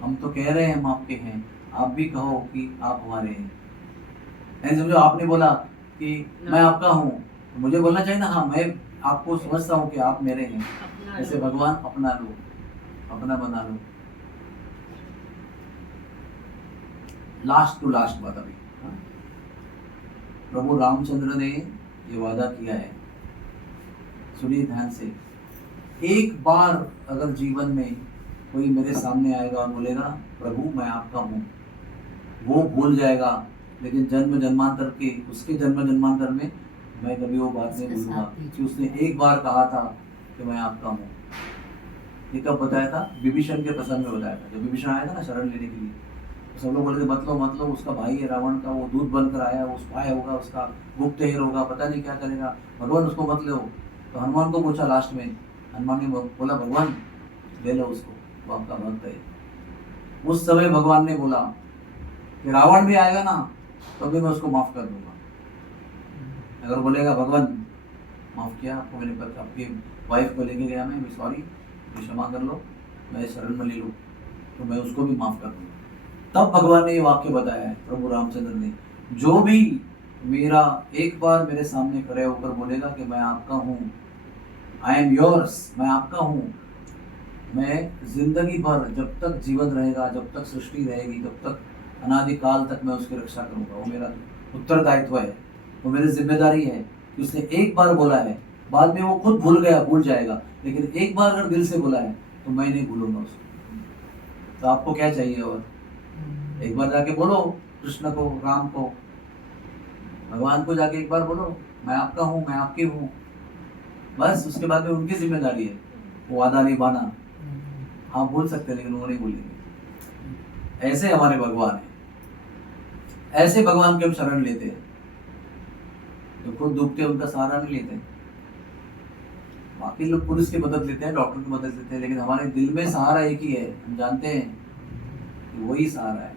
हम तो कह रहे हैं हम आपके हैं, आप भी कहो कि आप हमारे हैं। ऐसे समझो आपने बोला कि मैं आपका हूँ, तो मुझे बोलना चाहिए ना, हाँ मैं आपको समझता हूँ कि आप मेरे हैं। ऐसे भगवान अपना लो, अपना बना लो। लास्ट टू लास्ट बात अभी, प्रभु रामचंद्र ने ये वादा किया है, सुनिए ध्यान से। एक बार अगर जीवन में कोई मेरे सामने आएगा और बोलेगा प्रभु मैं आपका हूँ, वो भूल जाएगा, लेकिन जन्म जन्मांतर के, उसके जन्म जन्मांतर में मैं कभी वो बात नहीं भूलूंगा कि उसने एक बार कहा था कि मैं आपका हूँ। ये कब बताया था? विभीषण के प्रसंग में बताया था। जब विभीषण आया था ना शरण लेने के लिए, तो सब लोग बोले थे मत लो, उसका भाई है रावण का, वो दूध बनकर आया, वो स्पाई होगा, उसका गुप्तहेर होगा, पता नहीं क्या करेगा, भगवान उसको मत लो। तो हनुमान को पूछा लास्ट में, हनुमान ने बोला भगवान ले लो उसको, वो आपका भक्त है। उस समय भगवान ने बोला कि रावण भी आएगा ना तो भी मैं उसको माफ कर दूंगा। अगर बोलेगा भगवान माफ किया आपको, मैंने आपकी वाइफ को लेके गया, मैं सॉरी, क्षमा कर लो, मैं शरण में ले लूँ, तो मैं उसको भी माफ कर दूंगा। तब भगवान ने ये वाक्य बताया है, प्रभु रामचंद्र ने, जो भी मेरा एक बार मेरे सामने खड़े होकर बोलेगा कि मैं आपका हूँ, आई एम योर्स, मैं आपका हूँ, मैं जिंदगी भर जब तक जीवन रहेगा, जब तक सृष्टि रहेगी, जब तक अनादिकाल तक मैं उसकी रक्षा करूंगा। वो मेरा उत्तरदायित्व है, वो मेरी जिम्मेदारी है कि उसने एक बार बोला है, बाद में वो खुद भूल जाएगा, लेकिन एक बार अगर दिल से बोला है तो मैं नहीं भूलूंगा उसको। तो आपको क्या चाहिए? और एक बार जाके बोलो कृष्ण को, राम को, भगवान को जाके एक बार बोलो मैं आपका हूँ, मैं आपकी हूँ, बस। उसके बाद में उनकी जिम्मेदारी है वो वादा निभाना। हाँ बोल सकते हैं लेकिन वो नहीं बोलेंगे। ऐसे हमारे भगवान है, ऐसे भगवान के हम शरण लेते हैं। तो खुद डूबते उनका सहारा नहीं लेते। बाकी लोग पुलिस की मदद लेते हैं, डॉक्टर की मदद लेते हैं, लेकिन हमारे दिल में सहारा एक ही है, हम जानते हैं कि वही सहारा है।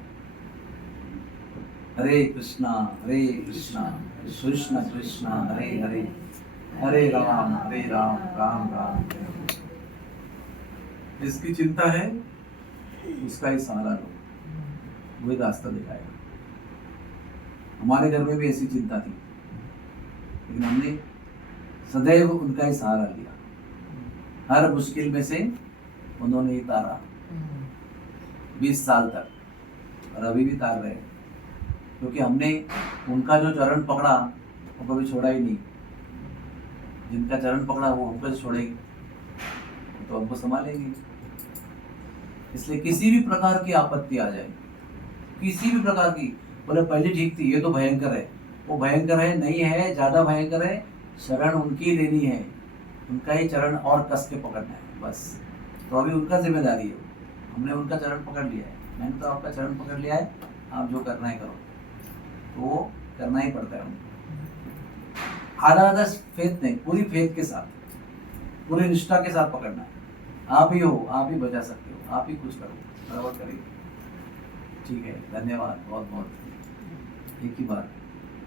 हरे कृष्णा कृष्ण कृष्ण हरे हरे, हरे राम राम राम। इसकी चिंता है, उसका ही सहारा लो, वही रास्ता दिखाएगा। हमारे घर में भी ऐसी चिंता थी, लेकिन हमने सदैव उनका ही सहारा लिया। हर मुश्किल में से उन्होंने ही तारा 20 साल तक, और अभी भी तार रहे, क्योंकि हमने उनका जो चरण पकड़ा वो कभी छोड़ा ही नहीं। जिनका चरण पकड़ा वो हमको छोड़ेगी तो हमको संभालेंगे। इसलिए किसी भी प्रकार की आपत्ति आ जाए, किसी भी प्रकार की, बोले पहले ठीक थी, ये तो भयंकर है, वो भयंकर है नहीं है, ज्यादा भयंकर है, शरण उनकी लेनी है, उनका ही चरण और कस के पकड़ना है, बस। तो अभी उनका जिम्मेदारी है, हमने उनका चरण पकड़ लिया है, मैंने तो आपका चरण पकड़ लिया है, आप जो करना है करो। तो वो करना ही पड़ता है उनको। आधा फेथ नहीं, पूरी फेथ के साथ, पूरी निष्ठा के साथ पकड़ना है। आप ही हो, आप ही बचा सकते हो, आप ही कुछ करो, बराबर करेंगे। ठीक है, धन्यवाद बहुत बहुत। एक ही बार